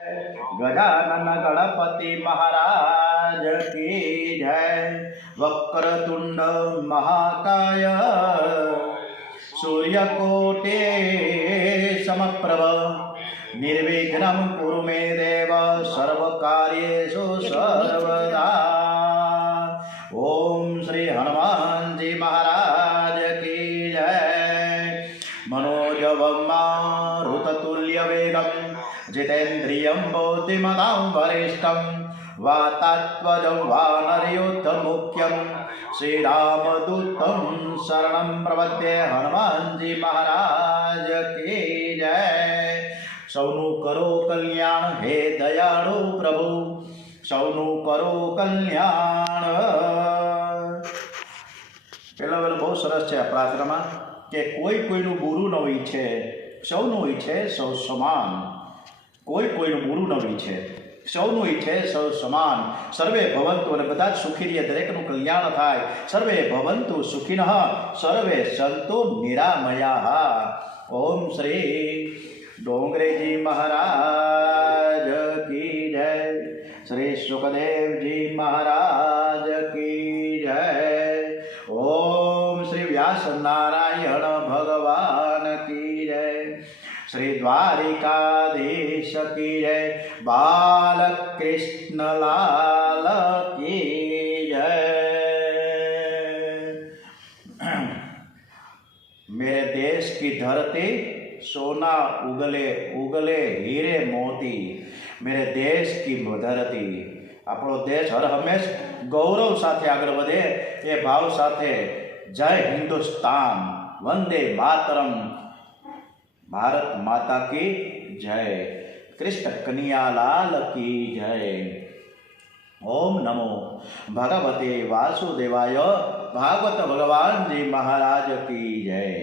गजानन गणपति महाराज की जय। वक्रतुंड महाकाय सूर्यकोटि समप्रभ निर्विघ्नं कुरु मे देव सर्वकार्येषु सर्वदा। ओम श्री हनुमान जी महाराज की जय। मनोजवं मारुततुल्यवेगं जितेन्द्रियं बुद्धिमतां वरिष्ठं वातात्मजं वानरयोद्धमुख्यं श्रीरामदूतं शरणं प्रपद्ये। हनुमान जी महाराज की जय। सौनु करो कल्याण हे दयाळु प्रभु, सौनु करो कल्याण। પેલા બહુ સરસ છે આ પ્રાર્થનામાં કે કોઈ કોઈનું બુરું ન ઈચ્છે, સૌનું ઈચ્છે સૌ સમાન. કોઈ કોઈનું બુરું ન ઈચ્છે, સૌનું ઈચ્છે સૌ સમાન. સર્વે ભવંતુ, અને બધા જ સુખી રહે, દરેકનું કલ્યાણ થાય. સર્વે ભવંતુ સુખિનઃ સર્વે સંતુ નિરામયા. ઓમ શ્રી ડોંગરેજી મહારાજ કી જય. શ્રી સુખદેવજી મહારાજ કી જય. ओम श्री व्यास नारायण भगवान की जय। श्री द्वारिकाधीश की जय। बाल कृष्ण लाल की जय। मेरे देश की धरती सोना उगले उगले हीरे मोती। मेरे देश की धरती, આપણો દેશ હર હંમેશ ગૌરવ સાથે આગળ વધે એ ભાવ સાથે જય હિન્દુસ્તાન, વંદે માતરમ, ભારત માતા की जय, कृष्ण कन्हैयालाल की जय। ओम नमो भगवते वासुदेवाय। भागवत भगवान जी महाराज की जय।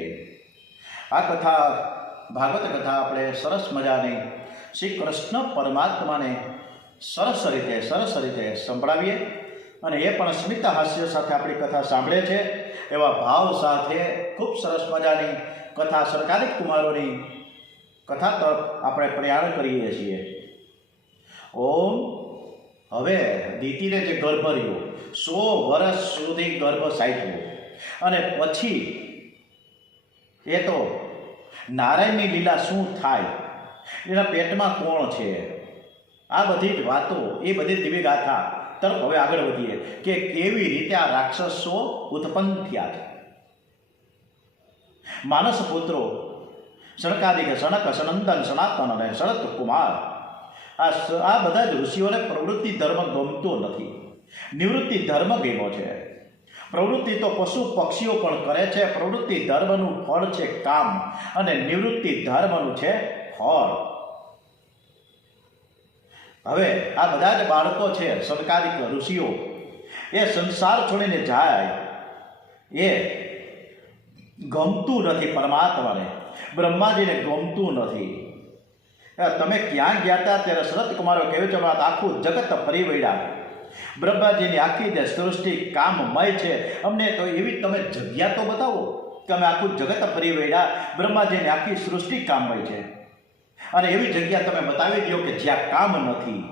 आ कथा भागवत कथा આપણે સરસ મજાની શ્રી કૃષ્ણ પરમાત્માને સરસ રીતે સંભળાવીએ અને એ પણ સ્મિત હાસ્ય સાથે આપણી કથા સાંભળે છે એવા ભાવ સાથે ખૂબ સરસ મજાની કથા સરકારી કુમારોની કથા તરફ આપણે પ્રયાણ કરીએ છીએ. ઓમ. હવે દીતીને જે ગર્ભ રહ્યો 100 વર્ષ સુધી ગર્ભ સાચવ્યો અને પછી એ તો નારાયણની લીલા શું થાય, એના પેટમાં કોણ છે, આ બધી જ વાતો, એ બધી દિવ્ય ગાથા તરફ હવે આગળ વધીએ કે કેવી રીતે આ રાક્ષસો ઉત્પન્ન થયા છે. માનસ પુત્રો સનકાદિક, સનક, સનંદન, સનાતન અને સનત કુમાર, આ બધા જ ઋષિઓને પ્રવૃત્તિ ધર્મ ગમતો નથી, નિવૃત્તિ ધર્મ ગમ્યો છે. પ્રવૃત્તિ તો પશુ પક્ષીઓ પણ કરે છે. પ્રવૃત્તિ ધર્મનું ફળ છે કામ અને નિવૃત્તિ ધર્મનું છે ફળ. હવે આ બધા જ બાળકો છે સનકાદિક ઋષિઓ, એ સંસાર છોડીને જાય, એ ગમતું નથી પરમાત્માને, બ્રહ્માજીને ગમતું નથી. તમે ક્યાં ગયા હતા ત્યારે સનત કુમારો કહ્યું છે આખું જગત ફરી વળ્યા, બ્રહ્માજીની આખી જે સૃષ્ટિ કામમય છે, અમને તો એવી તમે જગ્યા તો બતાવો કે અમે આખું જગત ફરી વળ્યા, બ્રહ્માજીની આખી સૃષ્ટિ કામમય છે અને એવી જગ્યા તમે બતાવી દો કે જ્યાં કામ નથી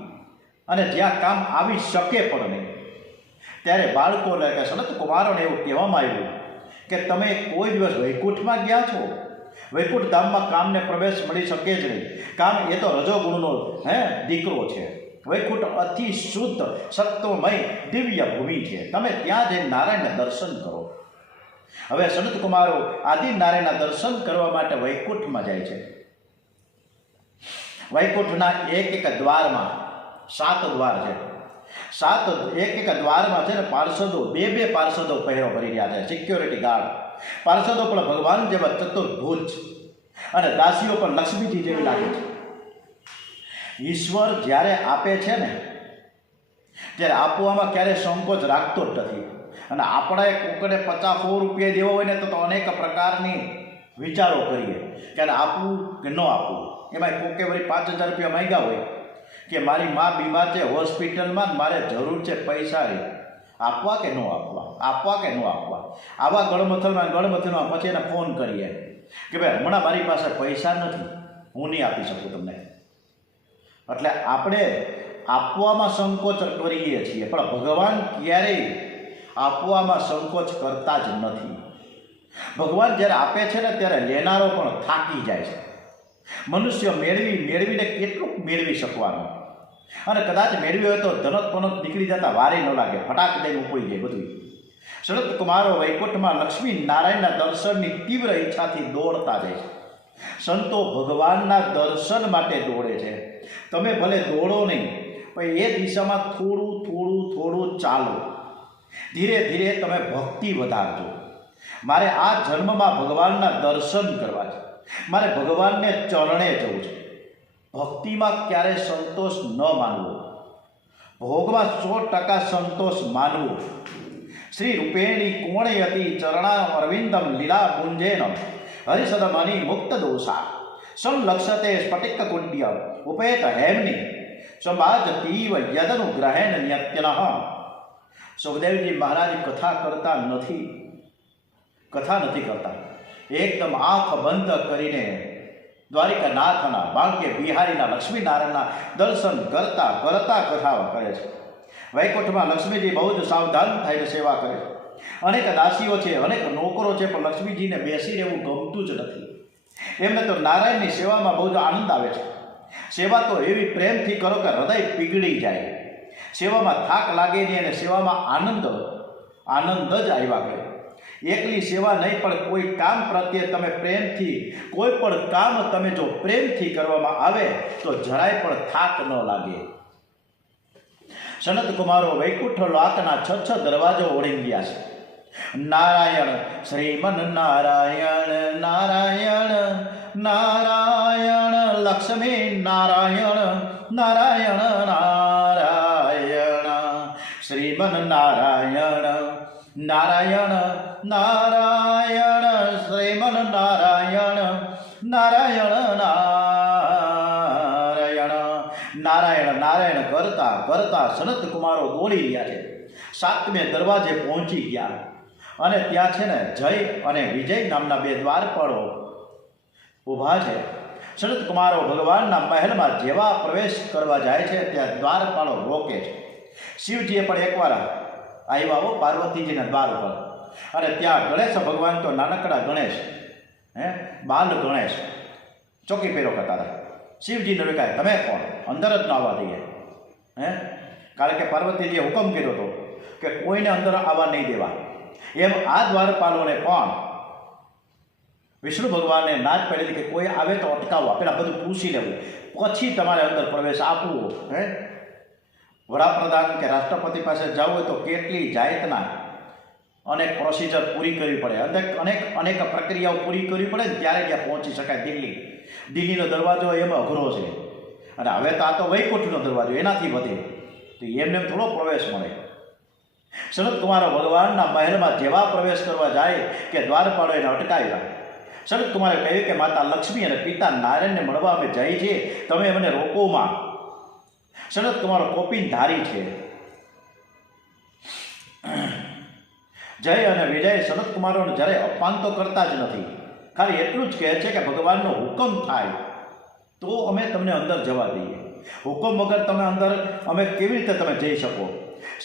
અને જ્યાં કામ આવી શકે પણ નહીં. ત્યારે બાળકોને કે સનત કુમારોને એવું કહેવામાં આવ્યું કે તમે કોઈ દિવસ વૈકુંઠમાં ગયા છો? વૈકુંઠ ધામમાં કામને પ્રવેશ મળી શકે જ નહીં. કામ એ તો રજોગુણનો દીકરો છે. વૈકુંઠ અતિ શુદ્ધ સત્વમય દિવ્ય ભૂમિ છે. તમે ત્યાં જઈને નારાયણના દર્શન કરો. હવે સનત કુમારો આદિ નારાયણના દર્શન કરવા માટે વૈકુંઠમાં જાય છે. વૈકુંઠના એક દ્વારમાં 7 દ્વાર છે. એક દ્વારમાં છે ને પાર્ષદો, બે પાર્ષદો પહેરો ભરી રહ્યા છે, સિક્યોરિટી ગાર્ડ. પાર્ષદો પણ ભગવાન જેવા ચતુર્ભુજ અને દાસીઓ પણ લક્ષ્મીજી જેવી લાગે છે. ઈશ્વર જ્યારે આપે છે ને ત્યારે આપવામાં ક્યારેય સંકોચ રાખતો જ નથી. અને આપણે કોકને 50-100 રૂપિયા દેવો હોય ને તો અનેક પ્રકારની વિચારો કરીએ કે આપવું કે ન આપવું. એમાં કોકે વળી 5000 રૂપિયા માંગ્યા હોય કે મારી મા બીમાર છે હોસ્પિટલમાં, મારે જરૂર છે પૈસાની, આપવા કે ન આપવા, આપવા કે ન આપવા. આવા ગળમથલમાં પછી એને ફોન કરીએ કે ભાઈ હમણાં મારી પાસે પૈસા નથી, હું નહીં આપી શકું તમને. એટલે આપણે આપવામાં સંકોચ કરીએ છીએ, પણ ભગવાન ક્યારેય આપવામાં સંકોચ કરતા જ નથી. ભગવાન જ્યારે આપે છે ને ત્યારે લેનારો પણ થાકી જાય છે. મનુષ્ય મેળવીને કેટલું મેળવી શકવાનું, અને કદાચ મેળવી હોય તો ધનક પનક નીકળી જતા વારે ન લાગે, ફટાક દઈને ઉપડી જાય બધું. સનત કુમારો વૈકુંઠમાં લક્ષ્મી નારાયણના દર્શનની તીવ્ર ઈચ્છાથી દોડતા જાય છે. સંતો ભગવાનના દર્શન માટે દોડે છે. તમે ભલે દોડો નહીં, પણ એ દિશામાં થોડું થોડું થોડું ચાલો. ધીરે ધીરે તમે ભક્તિ વધારજો. મારે આ જન્મમાં ભગવાનના દર્શન કરવા છે, મારે ભગવાનને ચરણે જવું છે. ભક્તિમાં ક્યારે સંતોષ ન માનવો, ભોગમાં 100% સંતોષ માનવો. શ્રી રૂપેણી કોણયતી ચરણા અરવિંદમ લીલા ગુંજેન હરિસદમની મુક્ત દોષા સંલક્ષતે સ્ફટિક કુંડ્ય ઉપેત હેમની સમાજ તીવ યદનુગ્રહેણ ન્યત્યનઃ. સુખદેવજી મહારાજ કથા નથી કરતા. એકદમ આંખ બંધ કરીને દ્વારિકાનાથના, બાંકે બિહારીના, લક્ષ્મીનારાયણના દર્શન કરતા કરતા કથા કરે છે. વૈકુંઠમાં લક્ષ્મીજી બહુ જ સાવધાન થઈને સેવા કરે છે. અનેક દાસીઓ છે, અનેક નોકરો છે, પણ લક્ષ્મીજીને બેસી રહેવું ગમતું જ નથી. એમને તો નારાયણની સેવામાં બહુ જ આનંદ આવે છે. સેવા તો એવી પ્રેમથી કરો કે હૃદય પીગળી જાય. સેવામાં થાક લાગે નહીં અને સેવામાં આનંદ જ આવ્યા કરે. એકલી સેવા નહીં, પણ કોઈ કામ પ્રત્યે તમે પ્રેમથી, કોઈ પણ કામ તમે જો પ્રેમથી કરવામાં આવે તો જરાય પણ થાક ન લાગે. સનત કુમારો વૈકુંઠ લોકના 6 દરવાજો ઓળંગ્યા છે. નારાયણ શ્રીમન નારાયણ નારાયણ નારાયણ લક્ષ્મી નારાયણ નારાયણ નારાયણ શ્રીમન નારાયણ નારાયણ નારાયણ શ્રીમન નારાયણ નારાયણ નારાયણ નારાયણ કરતા કરતા સનત કુમારો દોડી રહ્યા છે. 7મે દરવાજે પહોંચી ગયા અને ત્યાં છે ને જય અને વિજય નામના 2 દ્વારપાળો ઊભા છે. સનત કુમારો ભગવાનના મહેલમાં જેવા પ્રવેશ કરવા જાય છે ત્યાં દ્વારપાળો રોકે છે. શિવજીએ પણ એકવાર આવ્યા પાર્વતીજીના દ્વાર ઉપર, અને ત્યાં ગણેશ ભગવાન તો નાનકડા ગણેશ, બાલ ગણેશ ચોકી પહેરો કરતા હતા. શિવજીને રોકાય, તમે કોણ? અંદર જ ન આવવા દઈએ. કારણ કે પાર્વતીજીએ હુકમ કર્યો હતો કે કોઈને અંદર આવવા નહીં દેવા. એમ આ દ્વારપાલોને પણ વિષ્ણુ ભગવાને નાચ પાડી હતી કે કોઈ આવે તો અટકાવવા, પહેલાં બધું પૂછી લેવું, પછી તમારે અંદર પ્રવેશ આપવો. વડાપ્રધાન કે રાષ્ટ્રપતિ પાસે જવું હોય તો કેટલી જાહેતના અનેક પ્રોસિજર પૂરી કરવી પડે, અનેક પ્રક્રિયાઓ પૂરી કરવી પડે ને ત્યારે ત્યાં પહોંચી શકાય. દિલ્હીનો દરવાજો એમ અઘરો છે, અને હવે તો આ તો વૈકુંઠનો દરવાજો એનાથી વધે, તો એમને થોડો પ્રવેશ મળે. સનત કુમારો ભગવાનના મહેલમાં જેવા પ્રવેશ કરવા જાય કે દ્વારપાળો એને અટકાવ્યા. સનત કુમારે કહ્યું કે માતા લક્ષ્મી અને પિતા નારાયણને મળવા અમે જઈએ છીએ, તમે મને રોકોમાં. સનત કુમારો કોપીન ધારી છે. જય અને વિજય સનત કુમારોને જ્યારે અપમાન તો કરતા જ નથી, ખાલી એટલું જ કહે છે કે ભગવાનનો હુકમ થાય તો અમે તમને અંદર જવા દઈએ, હુકમ વગર તમે અંદર અમે કેવી રીતે તમે જઈ શકો.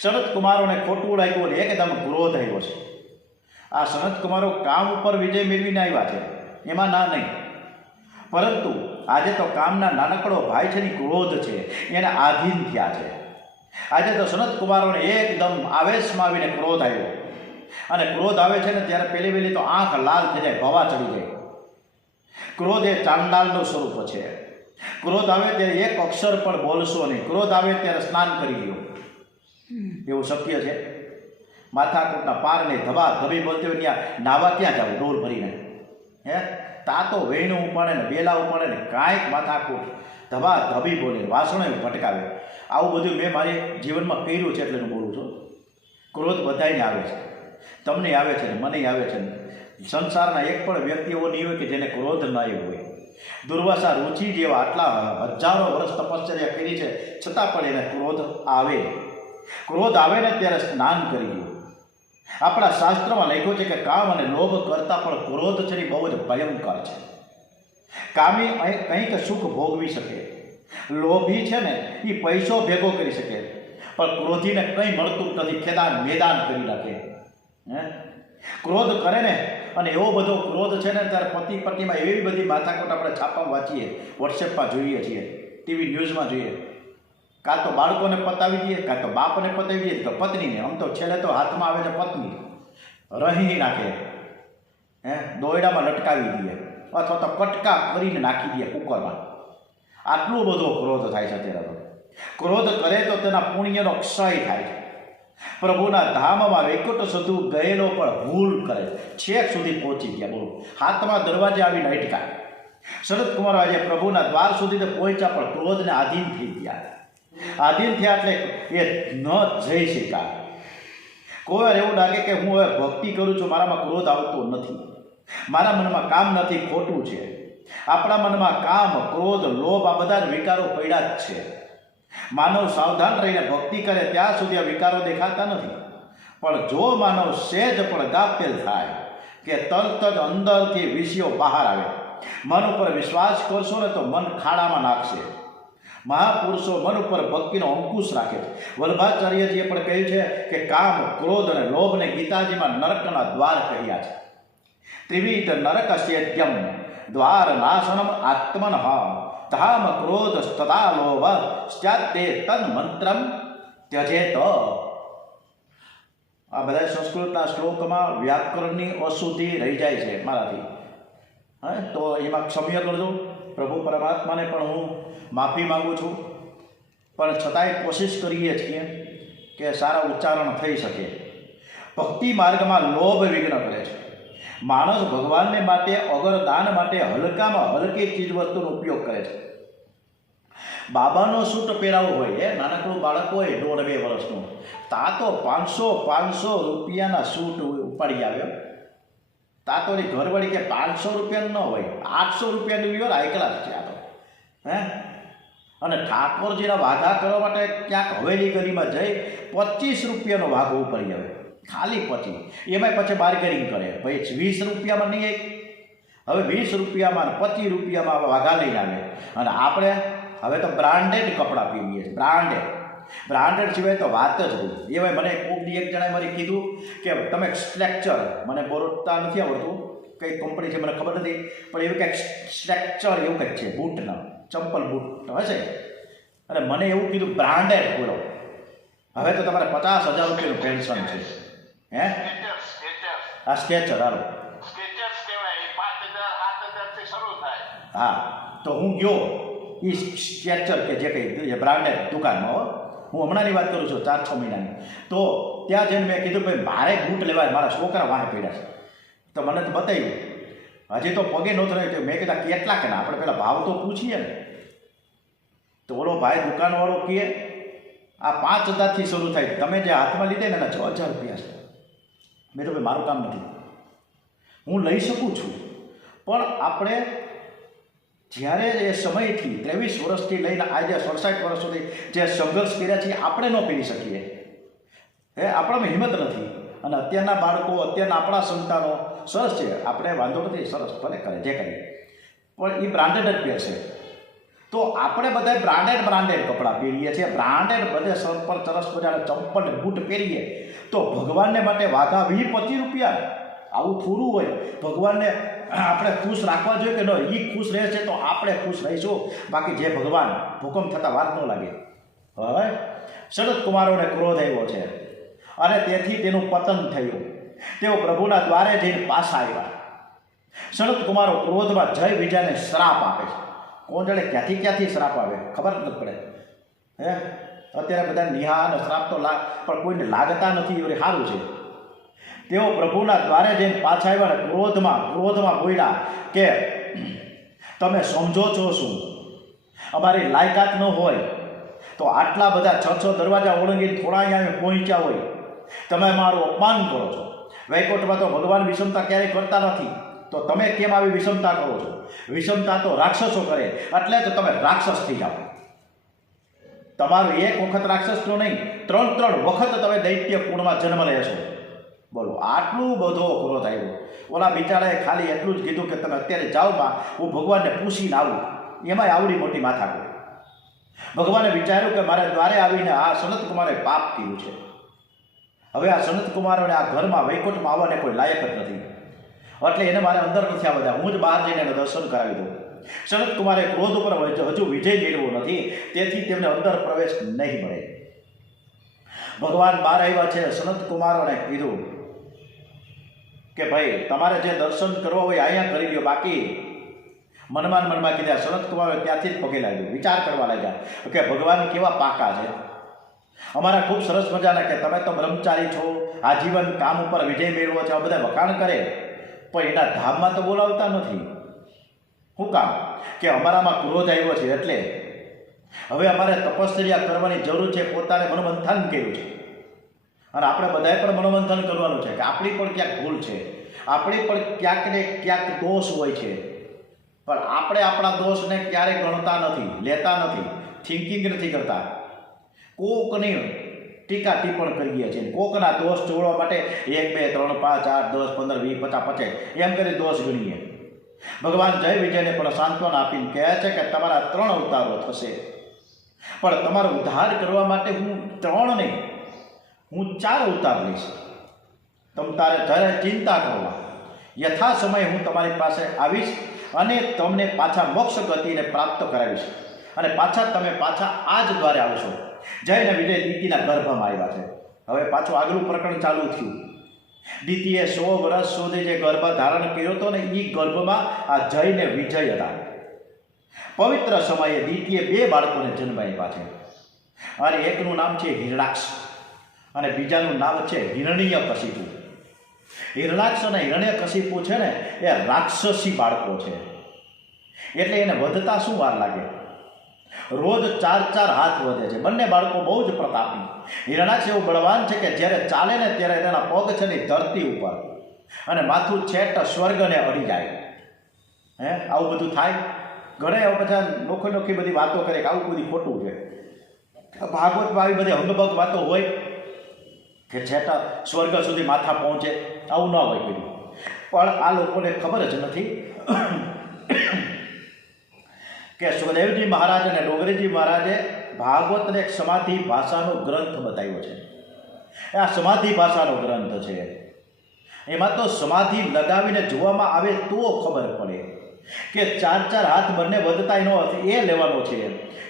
સનત કુમારોને ખોટું લાગ્યું અને એકદમ ક્રોધ આવ્યો છે. આ સનત કુમારો કામ ઉપર વિજય મેળવીને આવ્યા છે, એમાં ના નહીં, પરંતુ આજે તો કામના નાનકડો ભાઈ છે ને ક્રોધ છે, એને આધીન થયા છે. આજે તો સનત કુમારોને એકદમ આવેશમાં આવીને ક્રોધ આવ્યો, અને ક્રોધ આવે છે ને ત્યારે પહેલી તો આંખ લાલ થઈ જાય, ભવા ચડી જાય. ક્રોધ એ ચાંડાલનું સ્વરૂપ છે. ક્રોધ આવે ત્યારે એક અક્ષર પણ બોલશો નહીં. ક્રોધ આવે ત્યારે સ્નાન કરી લો, એવું શક્ય છે? માથાકૂટના પારને ધબા ધબી બોલતી હોય ત્યાં નાવા ક્યાં જાવ ડોલ ભરીને? તાતો વેણું ઉપાડે ને બેલા ઉપાડે ને કાંઈક માથાકૂટ ધબા ધબી બોલે, વાસણો ભટકાવે. આવું બધું મેં મારી જીવનમાં કર્યું છે એટલે હું બોલું છું. ક્રોધ બધાને આવે છે, તમને આવે છે ને મને આવે છે ને. સંસારના એક પણ વ્યક્તિ એવો નહીં હોય કે જેને ક્રોધ ન આવ્યો હોય. દુર્વાસા રુચિ જેવા આટલા હજારો વર્ષ તપશ્ચર્યા કરી છે છતાં પણ એને ક્રોધ આવે. ક્રોધ આવે ને ત્યારે સ્નાન કરી લો. આપણા શાસ્ત્રમાં લખ્યું છે કે કામ અને લોભ કરતાં પણ ક્રોધ છે એ બહુ જ ભયંકર છે. કામી કંઈક સુખ ભોગવી શકે, લોભી છે ને એ પૈસો ભેગો કરી શકે, પણ ક્રોધીને કંઈ મળતું નથી, ખેદાન મેદાન કરી નાખે. હે ક્રોધ કરે ને, અને એવો બધો ક્રોધ છે ને, ત્યારે પતિ પત્નીમાં એવી બધી માથાકોટ આપણે છાપામાં વાંચીએ, વોટ્સએપમાં જોઈએ છીએ, ટીવી ન્યૂઝમાં જોઈએ. કાં તો બાળકોને પતાવી દઈએ, કાં તો બાપને પતાવી દઈએ, તો પત્નીને. આમ તો છેલ્લે તો હાથમાં આવે છે પત્ની, રહી નાખે, દોયડામાં લટકાવી દઈએ, અથવા તો કટકા કરીને નાખી દઈએ કુકરમાં. આટલો બધો ક્રોધ થાય છે અત્યારે. તો ક્રોધ કરે તો તેના પુણ્યનો ક્ષય થાય છે. પ્રભુના ધામમાં વૈકુંઠ સુધી ગયેલો પણ ભૂલ કરે, છેક સુધી પહોંચી ગયા. બોલો, હાથમાં દરવાજે આવીને અટકા. શરદ કુમાર આજે પ્રભુના દ્વાર સુધી તો પહોંચ્યા, પણ ક્રોધને આધીન થઈ ગયા. આધીન થયા એટલે એ ન જઈ શક્યા. કોઈ વાર એવું લાગે કે હું હવે ભક્તિ કરું છું, મારામાં ક્રોધ આવતો નથી, મારા મનમાં કામ નથી, ખોટું છે. આપણા મનમાં કામ, ક્રોધ, લોભ આ બધા જ વિકારો પડ્યા જ છે. માનવ સાવધાન રહીને ભક્તિ કરે ત્યાં સુધી આ વિકારો દેખાતા નથી. પણ જો માનવ સહેજ પણ ગાફેલ થાય કે તરત જ અંદરથી વિષયો બહાર આવે, મન ઉપર વિશ્વાસ કરશો ને તો મન ખાડામાં નાખશે. મહાપુરુષો મન ઉપર ભક્તિનો અંકુશ રાખે છે. વલ્લભાચાર્યજીએ પણ કહ્યું છે કે કામ, ક્રોધ અને લોભને ગીતાજીમાં નરકના દ્વાર કહ્યા છે. ત્રિવિધ નરક સેદ્યમ દ્વાર નાશનમ આત્મન ધામ ક્રોધ તથા લોભ સ્યાત્તે તન મંત્રમ ત્યજેત. આ બધા સંસ્કૃતના શ્લોકમાં વ્યાકરણની અશુદ્ધિ રહી જાય છે મારાથી. તો એમાં ક્ષમ્ય કરજો. પ્રભુ પરમાત્માને પણ હું માફી માગું છું, પણ છતાંય કોશિશ કરીએ છીએ કે સારા ઉચ્ચારણ થઈ શકે. ભક્તિ માર્ગમાં લોભ વિઘ્ન કરે છે. માણસ ભગવાનને માટે, અગર દાન માટે હલકામાં હલકી ચીજ વસ્તુનો ઉપયોગ કરે છે. બાબાનો સૂટ પહેરાવો હોય, નાનકડું બાળક હોય 1.5-2 વર્ષનું, તા તો 500 રૂપિયાના સૂટ ઉપાડી આવ્યો. તા તો એની ઘરવાળી કે 500 રૂપિયાનું ન હોય, 800 રૂપિયાનું લ્યો, હાઈ ક્લાસ છે આ તો. અને ઠાકોરજીના વાઘા કરવા માટે ક્યાંક હવેલી ગલીમાં જઈ 25 રૂપિયાનો વાઘો ઉપાડી આવે, ખાલી 25. એમાંય પછી બાર્ગેનિંગ કરે, ભાઈ 20 રૂપિયામાં નહીં, હવે 20 રૂપિયામાં 25 રૂપિયામાં વાઘા લઈને આવે. અને આપણે હવે તો બ્રાન્ડેડ કપડાં પહેરીએ છીએ, બ્રાન્ડેડ સિવાય તો વાત જ નહીં. એવાય મને એક જણાએ મારી કીધું કે તમે સ્ટ્રક્ચર, મને બોલતા નથી આવડતું, કઈ કંપની છે મને ખબર નથી, પણ એવું કંઈક સ્ટ્રક્ચર એવું કંઈક છે, બૂટના, ચંપલ બૂટ હશે. અને મને એવું કીધું બ્રાન્ડેડ બોલો. હવે તો તમારે 50,000 રૂપિયાનું પેન્શન છે. આ સ્કેચર, હાલો, હા. તો હું ગયો એ સ્કેચર કે જે કંઈ બ્રાન્ડેડ દુકાનમાં, હું હમણાંની વાત કરું છું, 4-6 મહિનાની. તો ત્યાં જઈને મેં કીધું ભાઈ મારે બૂટ લેવાય, મારા છોકરા વાહે પડ્યા છે. તો મને તો બતાવ્યું, હજી તો પગે નહોતો રહ્યો. મેં કીધા કેટલા કે ના, આપણે પેલા ભાવ તો પૂછીએ ને. તો ઓલો ભાઈ દુકાનવાળો કહે આ 5,000થી શરૂ થાય, તમે જે હાથમાં લીધે ને એના 6,000 રૂપિયા છે. મેં તો ભાઈ મારું કામ નથી, હું લઈ શકું છું, પણ આપણે જ્યારે એ સમયથી 23 વર્ષથી લઈને આજે 67 વર્ષ સુધી જે સંઘર્ષ કર્યા છે આપણે ન પહેરી શકીએ. આપણામાં હિંમત નથી. અને અત્યારના બાળકો, અત્યારના આપણા સંતાનો સરસ છે, આપણે વાંધો નથી, સરસ ભલે કરે જે કરીએ, પણ એ બ્રાન્ડેડ જ પહેરશે. તો આપણે બધા બ્રાન્ડેડ કપડાં પહેરીએ છીએ, બ્રાન્ડેડ બધે સર પર સરસ મજાના ચંપલ બૂટ પહેરીએ. તો ભગવાનને માટે વાઘા 20-25 રૂપિયા, આવું થોડું હોય. ભગવાનને આપણે ખુશ રાખવા જોઈએ કે ન, એ ખુશ રહે છે તો આપણે ખુશ રહીશું. બાકી જે ભગવાન હુકમ થતાં વાર ન લાગે. હવે શરદ કુમારોને ક્રોધ આવ્યો છે અને તેથી તેનું પતન થયું. તેઓ પ્રભુના દ્વારે જઈને પાછા આવ્યા. શરદ કુમારો ક્રોધમાં જય વિજયને શ્રાપ આપે છે. કોણ જાણે ક્યાંથી શ્રાપ આવે ખબર જ નથી પડે. અત્યારે બધા નિહા અને શ્રાપ તો પણ કોઈને લાગતા નથી, એ સારું છે. તેઓ પ્રભુના દ્વારે જઈને પાછા આવ્યા અને ક્રોધમાં બોલ્યા કે તમે સમજો છો શું? અમારી લાયકાત ન હોય તો આટલા બધા 6 દરવાજા ઓળંગીને થોડા અહીંયા પહોંચ્યા હોય, તમે મારું અપમાન કરો છો. વૈકુંઠમાં તો ભગવાન વિષમતા ક્યારેય કરતા નથી, તો તમે કેમ આવી વિષમતા કરો છો? વિષમતા તો રાક્ષસો કરે, એટલે તો તમે રાક્ષસ થઈ જાઓ. તમારું એક વખત રાક્ષસનો નહીં, 3 વખત તમે દૈત્ય કુળમાં જન્મ લેશો. બોલો, આટલું બધો ક્રોધ આવ્યો. ઓલા બિચારાએ ખાલી એટલું જ કીધું કે તમે અત્યારે જાઓ માં, હું ભગવાનને પૂછીને આવું. એમાંય આવડી મોટી માથાકૂટ. ભગવાને વિચાર્યું કે મારે દ્વારે આવીને આ સનત કુમારે પાપ કર્યું છે. હવે આ સનત કુમારોને આ ઘરમાં વૈકુંઠમાં આવવાને કોઈ લાયક જ નથી, એટલે એને મારે અંદર નથી આવવા દેવા, હું જ બહાર જઈને એને દર્શન કરાવી દઉં. સનત કુમારે ક્રોધ ઉપર હજુ વિજય મેળવ્યો નથી, તેથી તેમને અંદર પ્રવેશ નહીં મળે. ભગવાન બહાર આવ્યા છે. સનત કુમારોને કીધું કે ભાઈ તમારે જે દર્શન કરવા હોય અહીંયા કરી લ્યો, બાકી મનમાં કીધા. સનત કુમારો ત્યાંથી જ પગે લાગ્યું, વિચાર કરવા લાગ્યા કે ભગવાન કેવા પાકા છે. અમારા ખૂબ સરસ મજાના કે તમે તો બ્રહ્મચારી છો, આજીવન કામ ઉપર વિજય મેળવો છે, આ બધા વખાણ કરે, પણ એના ધામમાં તો બોલાવતા નથી. શું કામ? કે અમારામાં ક્રોધ આવ્યો છે, એટલે હવે અમારે તપશ્ચર્યા કરવાની જરૂર છે. પોતાને મનોમંથન કર્યું છે, અને આપણે બધાએ પણ મનોમંથન કરવાનું છે કે આપણી પણ ક્યાંક ભૂલ છે, આપણી પણ ક્યાંક ને ક્યાંક દોષ હોય છે, પણ આપણે આપણા દોષને ક્યારેય ગણતા નથી, લેતા નથી, થિંકિંગ નથી કરતા. કોકની ટીકા ટિપ્પણ કરીએ છીએ, કોકના દોષ જોડવા માટે 1 2 3 5 8 10 15 20 50 50 એમ કરી દોષ ગણીએ. ભગવાન જય વિજયને પણ સાંત્વના આપીને કહે છે કે તમારા 3 અવતારો થશે, પણ તમારો ઉદ્ધાર કરવા માટે હું 3 નહીં, હું 4 અવતાર લઈશ. તમ તારે જ્યારે ચિંતા કરવા, યથા સમય હું તમારી પાસે આવીશ અને તમને પાછા મોક્ષ ગતિને પ્રાપ્ત કરાવીશ, અને તમે પાછા આ જ દ્વારે આવશો. જયને વિજય દીતીના ગર્ભમાં આવ્યા છે. હવે પાછું આગલું પ્રકરણ ચાલુ થયું. દીતીએ 100 વર્ષ સુધી જે ગર્ભ ધારણ કર્યો હતો ને, એ ગર્ભમાં આ જયને વિજય હતા. પવિત્ર સમયે દીતીએ 2 બાળકોને જન્મ આપ્યા છે, અને એકનું નામ છે હિરણાક્ષ અને બીજાનું નામ છે હિરણ્યકશિપુ. હિરણાક્ષ અને હિરણ્યકશિપુ છે ને, એ રાક્ષસી બાળકો છે, એટલે એને વધતા શું વાર લાગે? રોજ 4 હાથ વધે છે. બંને બાળકો બહુ જ પ્રતાપી. હિરણાક્ષ એવું બળવાન છે કે જ્યારે ચાલે ને ત્યારે તેના પગ છે ને ધરતી ઉપર અને માથું છેટ સ્વર્ગને અડી જાય. આવું બધું થાય. ઘણે બધા નોખી બધી વાતો કરે કે આવું બધી ખોટું છે. ભાગવતમાં આવી બધી અંગભગ વાતો હોય કે છેટા સ્વર્ગ સુધી માથા પહોંચે, આવું ન હોય બધું. પણ આ લોકોને ખબર જ નથી કે સુખદેવજી મહારાજ અને ડોગરીજી મહારાજે ભાગવતને એક સમાધિ ભાષાનો ગ્રંથ બતાવ્યો છે. આ સમાધિ ભાષાનો ગ્રંથ છે. એમાં તો સમાધિ લગાવીને જોવામાં આવે તો ખબર પડે કે 4 હાથ બંને વધતા, એનો અર્થ એ લેવાનો છે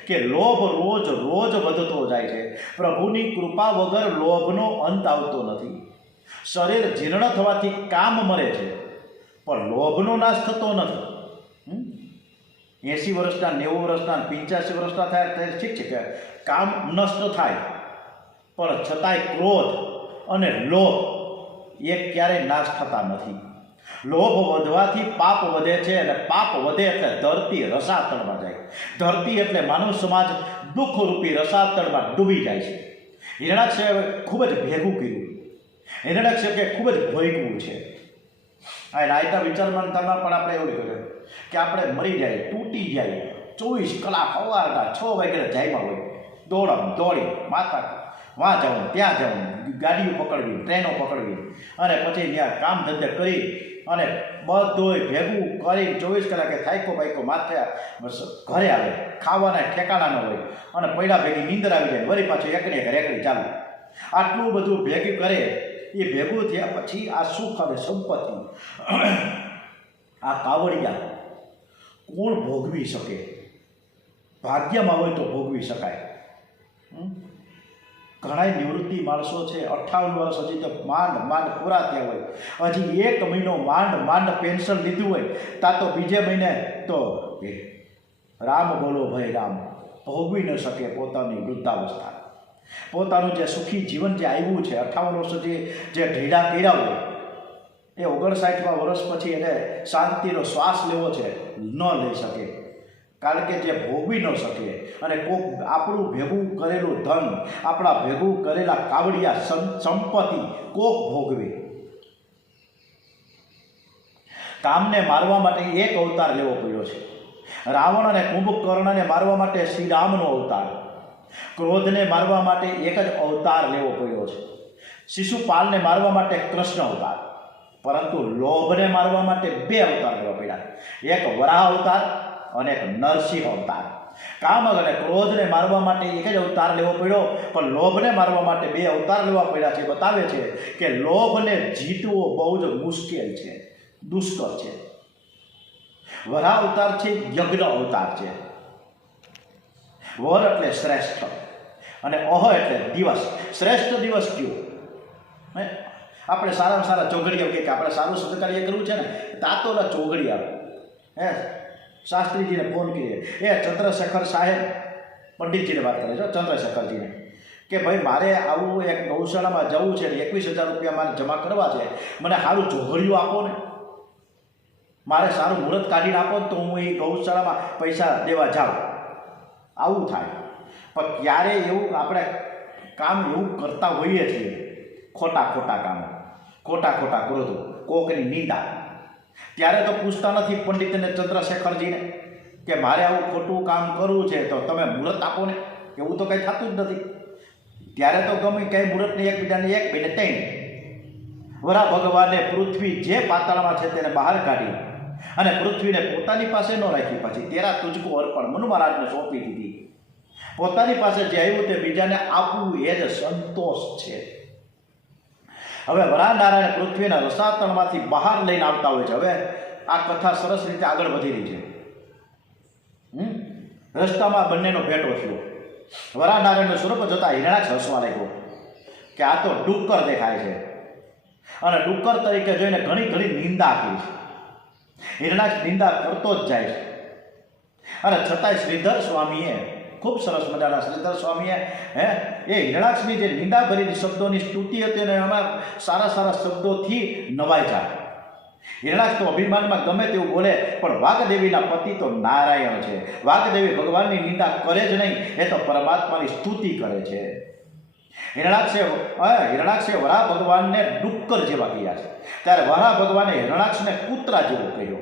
કે લોભ રોજ વધતો જાય છે. પ્રભુની કૃપા વગર લોભનો અંત આવતો નથી. શરીર જીર્ણ થવાથી કામ મરે છે, પણ લોભનો નાશ થતો નથી. 80 વર્ષના, 90 વર્ષના, 85 વર્ષના થાય ત્યારે ઠીક છે કે કામ નષ્ટ થાય, પણ છતાંય ક્રોધ અને લોભ એ ક્યારેય નાશ થતા નથી. લોભ વધવાથી પાપ વધે છે, અને પાપ વધે એટલે ધરતી રસાતળમાં જાય. ધરતી એટલે માનવ સમાજ દુઃખરૂપી રસાતળમાં ડૂબી જાય છે. હિરણાક્ષે ખૂબ જ ભેગું કર્યું. હિરણાક્ષે કે ખૂબ જ ભોગવું છે. આ રાયતા વિચારમાં પણ આપણે એવું કર્યું કે આપણે મરી જાય, તૂટી જાય, 24 કલાક સવારના 6 વાગ્યા જાયમાં હોય, દોડી માથા વાં જવું, ત્યાં જવું, ગાડીઓ પકડવી, ટ્રેનો પકડવી, અને પછી ત્યાં કામ ધંધે કરી અને બધું ભેગું કરી 24 કલાકે થાયકો બાઈકો માથે ઘરે આવે, ખાવાના ઠેકાણા ન હોય, અને પૈડા ભેગી નીંદર આવી જાય, વળી પાછું એકડી ચાલુ. આટલું બધું ભેગું કરે. એ ભેગું થયા પછી આ સુખ અને સંપત્તિ, આ કાવડિયા કોણ ભોગવી શકે? ભાગ્યમાં હોય તો ભોગવી શકાય. ઘણા નિવૃત્તિ માણસો છે, 58 વર્ષ હજી તો માંડ પૂરા થયા હોય, હજી 1 મહિનો માંડ પેન્શન લીધું હોય, ત્યાં તો બીજે મહિને તો રામ બોલો ભાઈ રામ, ભોગવી ન શકે પોતાની વૃદ્ધાવસ્થા. પોતાનું જે સુખી જીવન જે આવ્યું છે, 58 વર્ષ જે ઢીડા કર્યા હોય, એ 59મા વર્ષ પછી એને શાંતિનો શ્વાસ લેવો છે, ન લઈ શકે. કારણ કે જે ભોગવી ન શકે, અને કોક આપણું ભેગું કરેલું ધન, આપણા ભેગું કરેલા કાવડિયા સંપત્તિ કોક ભોગવે. કામને મારવા માટે 1 અવતાર લેવો પડ્યો છે. રાવણ અને કુંભકર્ણને મારવા માટે શ્રી રામનો અવતાર, ક્રોધને મારવા માટે 1 જ અવતાર લેવો પડ્યો છે. શિશુપાલને મારવા માટે કૃષ્ણ અવતાર, પરંતુ લોભને મારવા માટે 2 અવતાર લેવા પડ્યા, એક વરાહ અવતાર અને એક નરસિંહ અવતાર. કામ અને ક્રોધને મારવા માટે એક જ અવતાર લેવો પડ્યો, પણ લોભને મારવા માટે 2 અવતાર લેવા પડ્યા છે. બતાવે છે કે લોભને જીતવો બહુ જ મુશ્કેલ છે, દુષ્કર છે. વરા અવતાર છે, યજ્ઞ અવતાર છે. વર એટલે શ્રેષ્ઠ અને અહ એટલે દિવસ. શ્રેષ્ઠ દિવસ કયો? આપણે સારામાં સારા ચોઘડિયા કે આપણે સારું સત્કાર્ય કરવું છે ને, તાતોલા ચોઘડિયા શાસ્ત્રીજીને ફોન કરીએ, ચંદ્રશેખર સાહેબ, પંડિતજીને વાત કરે છે, ચંદ્રશેખરજીને, કે ભાઈ મારે આવું એક ગૌશાળામાં જવું છે, 21,000 રૂપિયા મારે જમા કરવા છે, મને સારું ચોઘડિયું આપો ને, મારે સારું મુહૂર્ત કાઢીને આપો તો હું એ ગૌશાળામાં પૈસા દેવા જાઉં. આવું થાય. પણ ક્યારે એવું આપણે કામ એવું કરતા હોઈએ છીએ, ખોટા કામો, ખોટા ક્રોધો, કોકની નિંદા, ત્યારે તો પૂછતા નથી પંડિતને ચંદ્રશેખરજીને કે મારે આવું ખોટું કામ કરવું છે તો તમે મુહૂર્ત આપો ને. એવું તો કંઈ થતું જ નથી. ત્યારે તો ગમે કંઈ મુહૂર્તને એકબીજાને 1, 2 ને 3. વરા ભગવાને પૃથ્વી જે પાતાળમાં છે તેને બહાર કાઢી અને પૃથ્વીને પોતાની પાસે ન રાખી, પછી 13 તુજકો અર્પણ મનુ મહારાજને સોંપી દીધી. પોતાની પાસે જે આવ્યું તે બીજાને આપવું એ જ સંતોષ છે. હવે વરાનારાયણ પૃથ્વીના રસાતળમાંથી બહાર લઈને આવતા હોય છે. હવે આ કથા સરસ રીતે આગળ વધી રહી છે. રસ્તામાં બંનેનો ભેટો થયો. વરાનારાયણનું સ્વરૂપ જોતા હિરણાક્ષ હસવા લાગ્યો કે આ તો ડુક્કર દેખાય છે, અને ડુક્કર તરીકે જોઈને ઘણી નિંદા કરી. હિરણાક્ષ નિંદા કરતો જ જાય છે. અને છતાંય શ્રીધર સ્વામીએ, ખૂબ સરસ મજાના શ્રીધર સ્વામીએ એ હિરણાક્ષની જે નિંદા ભરેલી શબ્દોની સ્તુતિ હતી અને એમાં સારા શબ્દોથી નવાઈ જાય. હિરણાક્ષ તો અભિમાનમાં ગમે તેવું બોલે, પણ વાઘદેવીના પતિ તો નારાયણ છે. વાઘદેવી ભગવાનની નિંદા કરે જ નહીં, એ તો પરમાત્માની સ્તુતિ કરે છે. હિરણાક્ષે વરાહ ભગવાનને ડુક્કર જેવા કહ્યા છે, ત્યારે વરાહ ભગવાને હિરણાક્ષને કૂતરા જેવો કહ્યો.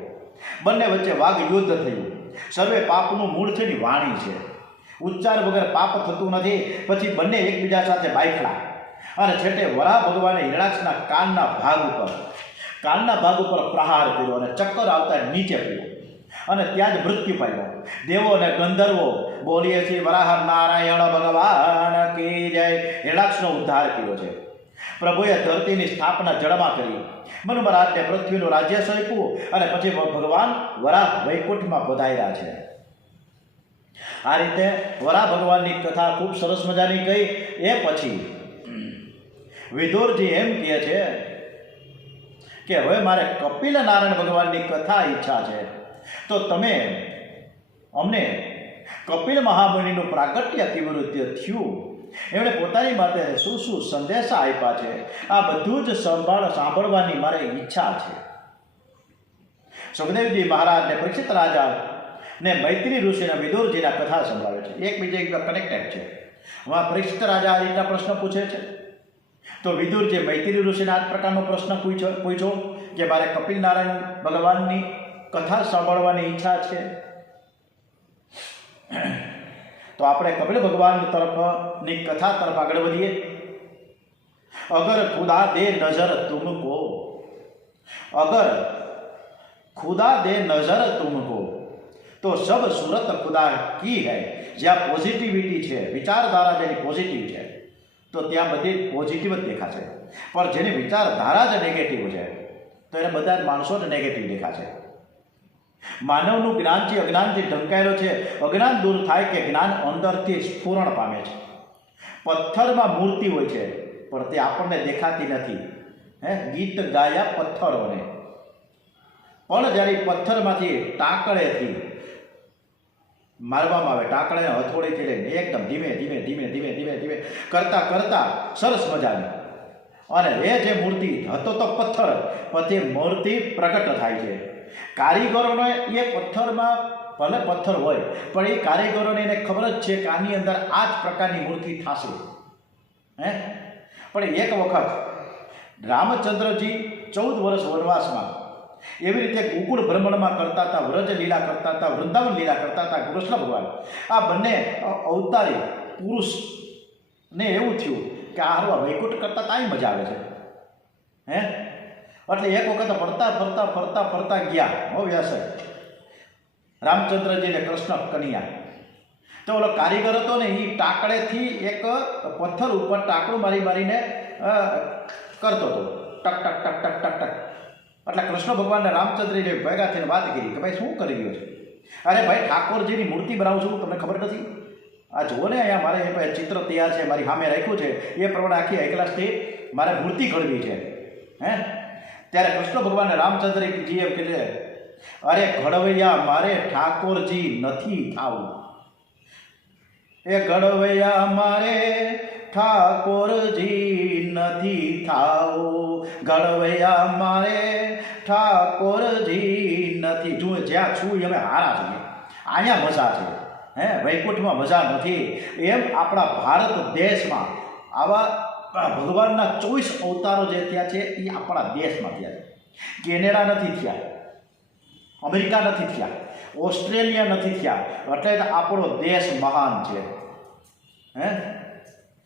બંને વચ્ચે વાઘ યુદ્ધ થયું. સર્વે પાપનું મૂળ છે વાણી છે. ઉચ્ચાર વગર પાપ થતું નથી. પછી બંને એકબીજા સાથે બાયખલા, અને છેટે વરાહ ભગવાને હિરણાક્ષના કાનના ભાગ ઉપર પ્રહાર કર્યો અને ચક્કર આવતા નીચે પડ્યો અને ત્યાં જ મૃત્યુ પામ્યો. દેવો અને ગંધર્વો બોલીએ છીએ વરાહ નારાયણ ભગવાન કી જય. હિરણાક્ષનો ઉદ્ધાર કર્યો છે. પ્રભુએ ધરતીની સ્થાપના જળમાં કરી, મનુ મહારાજને પૃથ્વીનું રાજ્ય સોંપ્યું, અને પછી ભગવાન વરાહ વૈકુંઠમાં પધાર્યા છે. આ રીતે વરાહ ભગવાનની કથા ખૂબ સરસ મજાની કહી. એ પછી વિદુરજી એમ કહે છે કે હવે મારે કપિલ નારાયણ ભગવાનની કથા ઈચ્છા છે, તો તમે અમને કપિલ મહામુનિનું પ્રાગટ્ય કેવી રીતે થયું, એમણે પોતાની માટે શું સંદેશા આપ્યા છે, આ બધું જ સાંભળવાની મારે ઈચ્છા છે. સુખદેવજી મહારાજને પરીક્ષિત રાજા ને મૈત્રી ઋષિને વિદુરજીના કથા સંભળાવે છે. એકબીજા કનેક્ટેડ છે. હવે પરીક્ષિત રાજા આ રીતના પ્રશ્ન પૂછે છે, તો વિદુરજી મૈત્રી ઋષિને આ પ્રકારનો પ્રશ્ન પૂછ્યો કે મારે કપિલ નારાયણ ભગવાનની કથા સાંભળવાની ઈચ્છા છે. તો આપણે કપિલ ભગવાન તરફની કથા તરફ આગળ વધીએ. અગર ખુદા દે નજર તુમકો, અગર ખુદા દે નજર તુમકો તો સબ સુરત ખુદા કી હૈ. જ્યાં પોઝિટિવિટી છે, વિચારધારા જેની પોઝિટિવ છે, તો ત્યાં બધી પોઝિટિવ જ દેખાશે. પણ જેની વિચારધારા જ નેગેટિવ છે, તો એને બધા જ માણસો જ નેગેટિવ દેખાશે. માનવનું જ્ઞાનથી અજ્ઞાનથી ઢંકાયેલો છે. અજ્ઞાન દૂર થાય કે જ્ઞાન અંદરથી સ્ફુરણ પામે છે. પથ્થરમાં મૂર્તિ હોય છે, પણ તે આપણને દેખાતી નથી. ગીત ગાયા પથ્થરોને, પણ જ્યારે પથ્થરમાંથી ટાંકળેથી મારવામાં આવે, ટાંકળાને હથોડીથી લઈને એકદમ ધીમે કરતા સરસ મજાની, અને એ જે મૂર્તિ હતો તો પથ્થર, પછી મૂર્તિ પ્રગટ થાય છે. કારીગરોને એ પથ્થરમાં ભલે પથ્થર હોય, પણ એ કારીગરોને એને ખબર જ છે કે આની અંદર આ જ પ્રકારની મૂર્તિ થશે. પણ એક વખત રામચંદ્રજી 14 વર્ષ વનવાસમાં એવી રીતે ગોકુળ ભ્રમણમાં કરતા હતા, વ્રજ લીલા કરતા હતા, વૃંદાવન લીલા કરતા હતા. કૃષ્ણ ભગવાન આ બંને અવતારી પુરુષને એવું થયું કે આ હરવા વૈકુંઠ કરતા તાઈ મજા આવે છે. એટલે એક વખત ફરતા ગયા વ્યાસ રામચંદ્રજીને કૃષ્ણ કન્યા તો ઓલો કારીગર હતો ને એ ટાકડેથી એક પથ્થર ઉપર ટાંકડું મારીને કરતો હતો, ટક ટક ટક ટક ટક ટક. એટલે કૃષ્ણ ભગવાનને રામચંદ્રજી ભેગા થઈને વાત કરી કે ભાઈ શું કરી રહ્યો છે? અરે ભાઈ, ઠાકોરજીની મૂર્તિ બનાવું છું, તમને ખબર નથી? આ જુઓ ને, અહીંયા મારે ચિત્ર તૈયાર છે, મારી સામે રાખ્યું છે, એ પ્રમાણે આખી હાઈ ક્લાસથી મારે મૂર્તિ ઘડવી છે. ત્યારે કૃષ્ણ ભગવાનને રામચંદ્રજી એમ કહે, અરે ઘડવૈયા, મારે ઠાકોરજી નથી થાવું. એ ઘડવૈયા, મારે ઠાકોરજી નથી થાવું. ઘડવૈયા, મારે ઠાકોરજી નથી. જો જ્યાં છું અમે હારા છીએ, અહીંયા મજા છે, વૈકુંઠમાં મજા નથી. એમ આપણા ભારત દેશમાં આવા ભગવાનના 24 અવતારો જે થયા છે એ આપણા દેશમાં થયા છે. કેનેડા નથી થયા, અમેરિકા નથી થયા, ઓસ્ટ્રેલિયા નથી થયા. એટલે જ આપણો દેશ મહાન છે.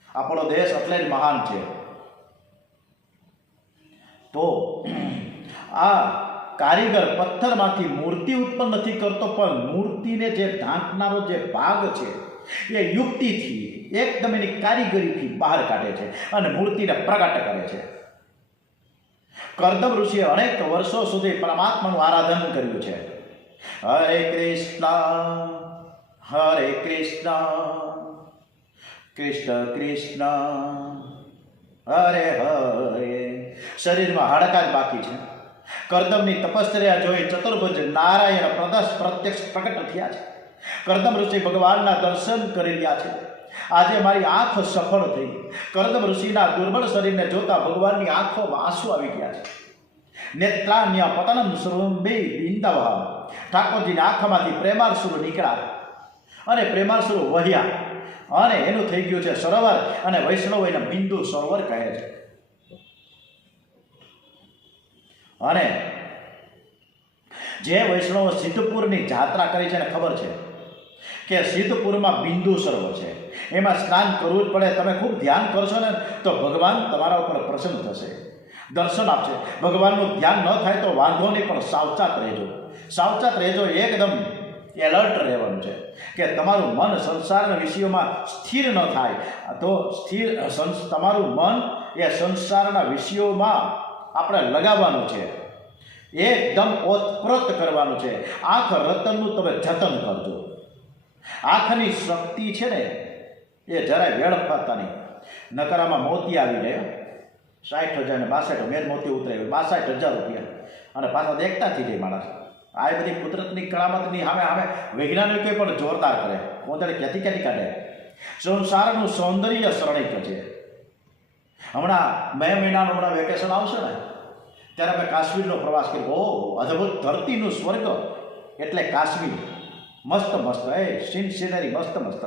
આપણો દેશ એટલે જ મહાન છે. તો આ કારીગર પથ્થરમાંથી મૂર્તિ ઉત્પન્ન નથી કરતો, પણ મૂર્તિને જે ઢાંકનારો જે ભાગ છે એ યુક્તિથી એકદમ એની કારીગરીથી બહાર કાઢે છે અને મૂર્તિને પ્રગટ કરે છે. કર્દમ ઋષિએ અનેક વર્ષો સુધી પરમાત્માનું આરાધન કર્યું છે. હરે કૃષ્ણ હરે કૃષ્ણ કૃષ્ણ કૃષ્ણ હરે હરે. શરીરમાં હાડકા જ બાકી છે. કર્દમની તપશ્ચર્યા જોઈ ચતુર્ભુજ નારાયણ પ્રત્યક્ષ પ્રગટ થયા છે. કર્દમ ઋષિ ભગવાનના દર્શન કરી રહ્યા છે. આજે મારી આંખ સફળ થઈ. કર્દમ ઋષિના દુર્બળ શરીરને જોતા ભગવાનની આંખોમાં આંસુ આવી ગયા છે. નેત્રાન્ય પતનમ સર્વંબે બિંદવ. ઠાકોરજીની આંખમાંથી પ્રેમારસુર નીકળ્યા અને પ્રેમારસુર વહ્યા અને એનું થઈ ગયું છે સરોવર. અને વૈષ્ણવ એને બિંદુ સરોવર કહે છે. અને જે વૈષ્ણવ સિદ્ધપુરની જાત્રા કરી છે ને ખબર છે કે સિદ્ધપુરમાં બિંદુ સરોવર છે, એમાં સ્નાન કરવું જ પડે. તમે ખૂબ ધ્યાન કરશો ને તો ભગવાન તમારા ઉપર પ્રસન્ન થશે, દર્શન આપશે. ભગવાનનું ધ્યાન ન થાય તો વાંધો નહીં, પણ સાવચાત રહેજો, સાવચાત રહેજો. એકદમ એલર્ટ રહેવાનું છે કે તમારું મન સંસારના વિષયોમાં સ્થિર ન થાય. તો તમારું મન એ સંસારના વિષયોમાં આપણે લગાવવાનું છે, એકદમ ઓતપ્રોત કરવાનું છે. આંખ રતનનું તમે જતન કરજો. આંખની શક્તિ છે ને એ જરાય વેડફાતા નહીં. નકરામાં મોતી આવી જાય, 60,000 ને 62 મેર મોતી ઉતરે, 62,000 રૂપિયા, અને પાછા દેખતા થઈ જાય માણસ. આ બધી કુદરતની કરામતની સામે વૈજ્ઞાનિકો પણ જોરદાર કરે. પોતાને ક્યાંથી કાઢે. સંસારનું સૌંદર્ય શરણિક છે. હમણાં મે મહિનાનું વેકેશન આવશે ને ત્યારે અમે કાશ્મીરનો પ્રવાસ કર્યો. ઓહો, અદ્ભુત ધરતીનું સ્વર્ગ એટલે કાશ્મીર. મસ્ત મસ્ત સિનરી મસ્ત મસ્ત.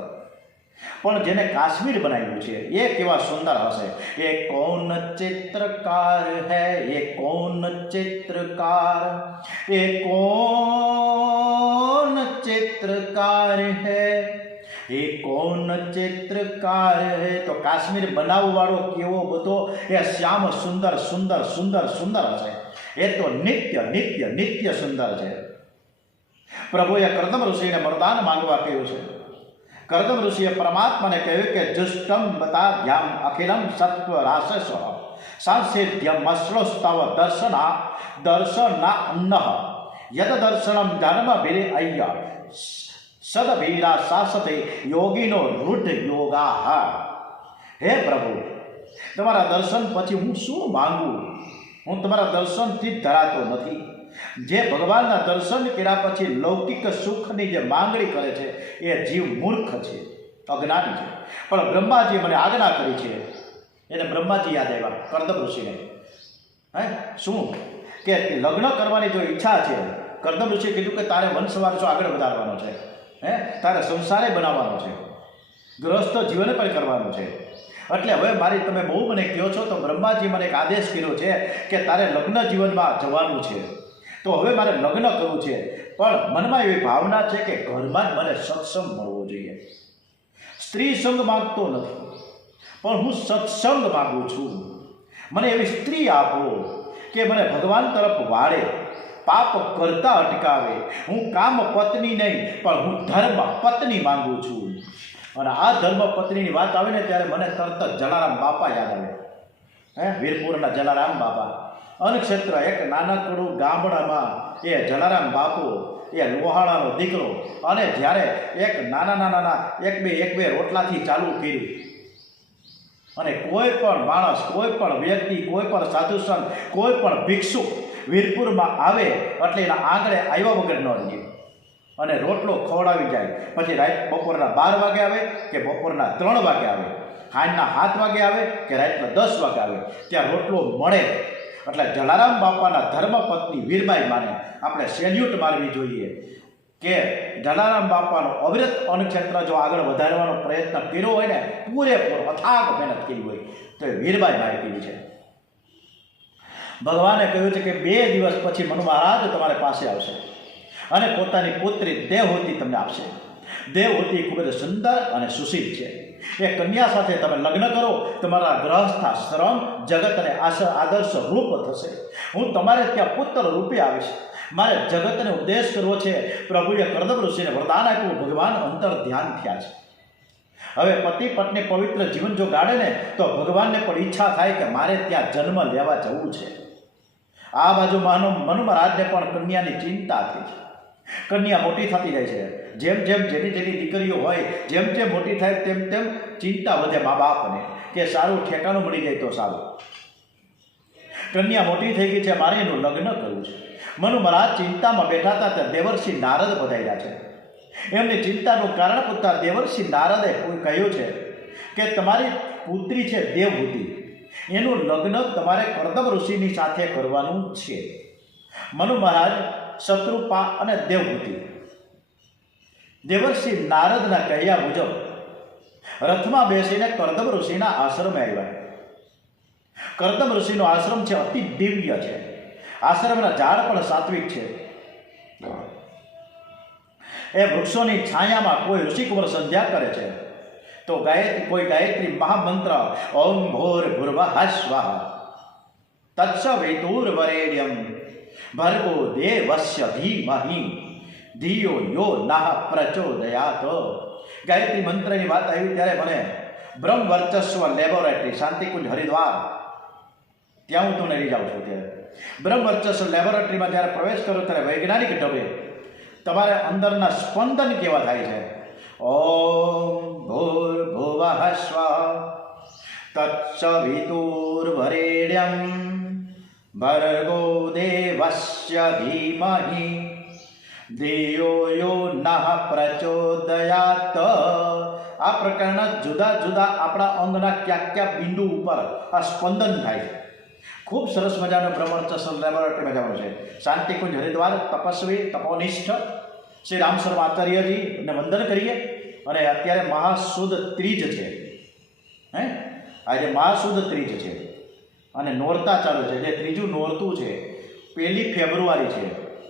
પણ જેને કાશ્મીર બનાવ્યું છે એ કેવા સુંદર હશે. એ કૌન ચિત્રકાર હૈ, એ કૌન ચિત્રકાર, એ કૌન ચિત્રકાર હૈ, એ કૌન ચિત્રકાર હૈ. તો કાશ્મીર બનાવવાળો કેવો બધો એ શ્યામ સુંદર સુંદર સુંદર સુંદર હશે. એ તો નિત્ય નિત્ય નિત્ય સુંદર છે. પ્રભુએ કર્દમ ઋષિને વરદાન માંગવા કહ્યું છે. કર્દમ ઋષિએ પરમાત્માને કહ્યું કે જુષ્ટમ બતાધ્યામ અખિલમ સત્વ રાસસ્વ સાંસિધ્યમ અશ્લોસ્તવ દર્શના અન્ન યદ દર્શનમ ધર્મ ભીરે અય્ય સદભીરા શાસતે યોગીનો રૂઢ યોગા. હે પ્રભુ, તમારા દર્શન પછી હું શું માંગુ? હું તમારા દર્શનથી ધરાતો નથી. જે ભગવાનના દર્શન કર્યા પછી લૌકિક સુખની જે માંગણી કરે છે એ જીવ મૂર્ખ છે, અજ્ઞાની છે. પણ બ્રહ્માજીએ મને આજ્ઞા કરી છે. એને બ્રહ્માજી યાદ આવ્યા કર્દમ ઋષિને. શું કે લગ્ન કરવાની જો ઈચ્છા છે, કર્દમ ઋષિએ કીધું કે તારે વંશવારસો આગળ વધારવાનો છે, તારે સંસારે બનાવવાનો છે, ગૃહસ્થ જીવન પણ કરવાનું છે. એટલે હવે મારી તમે બહુ મને કહો છો તો બ્રહ્માજી મને એક આદેશ કર્યો છે કે તારે લગ્ન જીવનમાં જવાનું છે. તો હવે મારે લગ્ન કરવું છે, પણ મનમાં એવી ભાવના છે કે ઘરમાં જ મને સત્સંગ મળવો જોઈએ. સ્ત્રી સંગ માગતો નથી, પણ હું સત્સંગ માગું છું. મને એવી સ્ત્રી આપો કે મને ભગવાન તરફ વાળે, પાપ કરતા અટકાવે. હું કામ પત્ની નહીં પણ હું ધર્મ પત્ની માંગુ છું. અને આ ધર્મ પત્નીની વાત આવે ને ત્યારે મને તરત જ જલારામ બાપા યાદ આવે. વીરપુરના જલારામ બાપા અનક્ષેત્ર એક નાનકડું ગામડામાં એ જલારામ બાપુ એ લોહાણાનો દીકરો, અને જ્યારે એક નાના એક બે રોટલાથી ચાલુ કર્યું અને કોઈ પણ માણસ, કોઈ પણ વ્યક્તિ, કોઈ પણ સાધુ સંત, કોઈ પણ ભિક્ષુ વીરપુરમાં આવે એટલે એના આંગણે આવ્યા વગર ન રહીએ અને રોટલો ખવડાવી જાય. પછી બપોરના 12 વાગે આવે કે બપોરના 3 વાગે આવે, સાંજના 7 વાગે આવે કે રાતના 10 વાગે આવે, ત્યાં રોટલો મળે. એટલે જલારામ બાપાના ધર્મપત્ની વીરબાઈ માને આપણે સેલ્યુટ મારવી જોઈએ કે જલારામ બાપાનો અવિરત અન્નક્ષેત્ર જો આગળ વધારવાનો પ્રયત્ન કર્યો હોય ને, પૂરેપૂરો અથાગ મહેનત કરી હોય તો એ વીરબાઈ માએ કરી છે. ભગવાને કહ્યું છે કે 2 દિવસ પછી મનુ મહારાજ તમારી પાસે આવશે અને પોતાની પુત્રી દેવહૂતિ તમને આપશે. દેવહૂતિ ખૂબ જ સુંદર અને સુશીલ છે. એ કન્યા સાથે તમે લગ્ન કરો, તમારા ગ્રહસ્થ શ્રમ જગત અને આદર્શ રૂપ થશે. હું તમારે ત્યાં પુત્ર રૂપે આવીશ. મારે જગતને ઉપદેશ કરવો છે. પ્રભુએ કરદમ ઋષિને વરદાન આપ્યું, ભગવાન અંતર ધ્યાન થયા છે. હવે પતિ પત્ની પવિત્ર જીવન જો ગાળે ને તો ભગવાનને પણ ઈચ્છા થાય કે મારે ત્યાં જન્મ લેવા જવું છે. આ બાજુ મનુ મહારાજને પણ કન્યાની ચિંતા થઈ. કન્યા મોટી થતી જાય છે. જેમ જેની દીકરીઓ હોય, જેમ મોટી થાય તેમ ચિંતા વધે મા બાપને કે સારું ઠેકાણું મળી જાય તો સારું. કન્યા મોટી થઈ ગઈ છે, મારે એનું લગ્ન કરવું છે. મનુ મહારાજ ચિંતામાં બેઠા હતા ત્યાં દેવર્ષિ નારદ પધાર્યા છે. એમની ચિંતાનું કારણ પૂછતા દેવર્ષિ નારદે કહ્યું છે કે તમારી પુત્રી છે દેવહૂતિ, એનું લગ્ન તમારે કરદમ ઋષિની સાથે કરવાનું છે. મનુ મહારાજ, શત્રુપા અને દેવહૂતિ દેવર્ષિ નારદના કહ્યા મુજબ રથમાં બેસીને કરદમ ઋષિના આશ્રમે આવ્યા. કરદમ ઋષિનો આશ્રમ છે અતિ દિવ્ય છે. આશ્રમના ઝાડ પણ સાત્વિક છે. એ વૃક્ષોની છાયામાં કોઈ ઋષિકુમાર સંધ્યા કરે છે તો કોઈ ગાયત્રી મહામંત્ર ઓમ ભોર ભૂર્વઃ સ્વાહા તત્સવિતુર્વરેણ્યમ ભર્ગો દેવસ્ય ધીમહિ ધિયો યો નઃ પ્રચોદયાત. ગાયત્રી મંત્રની વાત આવી ત્યારે મને બ્રહ્મ વર્ચસ્વ લેબોરેટરી શાંતિકુંજ હરિદ્વાર ત્યાં હું તમને લઈ જાઉં છું. ત્યારે બ્રહ્મ વર્ચસ્વ લેબોરેટરીમાં જ્યારે પ્રવેશ કરો ત્યારે વૈજ્ઞાનિક ઢબે તમારે અંદરના સ્પંદન કેવા થાય છે. ઓમ ભૂર્ભુવઃ સ્વઃ તત્સવિતુર્વરેણ્યમ ભર્ગો દેવસ્ય ધીમહિ ધિયો યો નઃ પ્રચોદયાત. આ પ્રકારના જુદા જુદા આપણા અંગના ક્યાં બિંદુ ઉપર આ સ્પંદન થાય છે. ખૂબ સરસ મજાનો બ્રહ્મવર્ચસ્વ લેબોરેટરીમાં જવાનું છે. શાંતિકુંજ હરિદ્વાર તપસ્વી તપોનિષ્ઠ શ્રી રામ શર્મા આચાર્યજીને વંદન કરીએ. અને અત્યારે મહાસુદ ત્રીજ છે. આજે મહાસુદ ત્રીજ છે અને નોરતા ચાલુ છે. જે ત્રીજું નોરતું છે 1 ફેબ્રુઆરી છે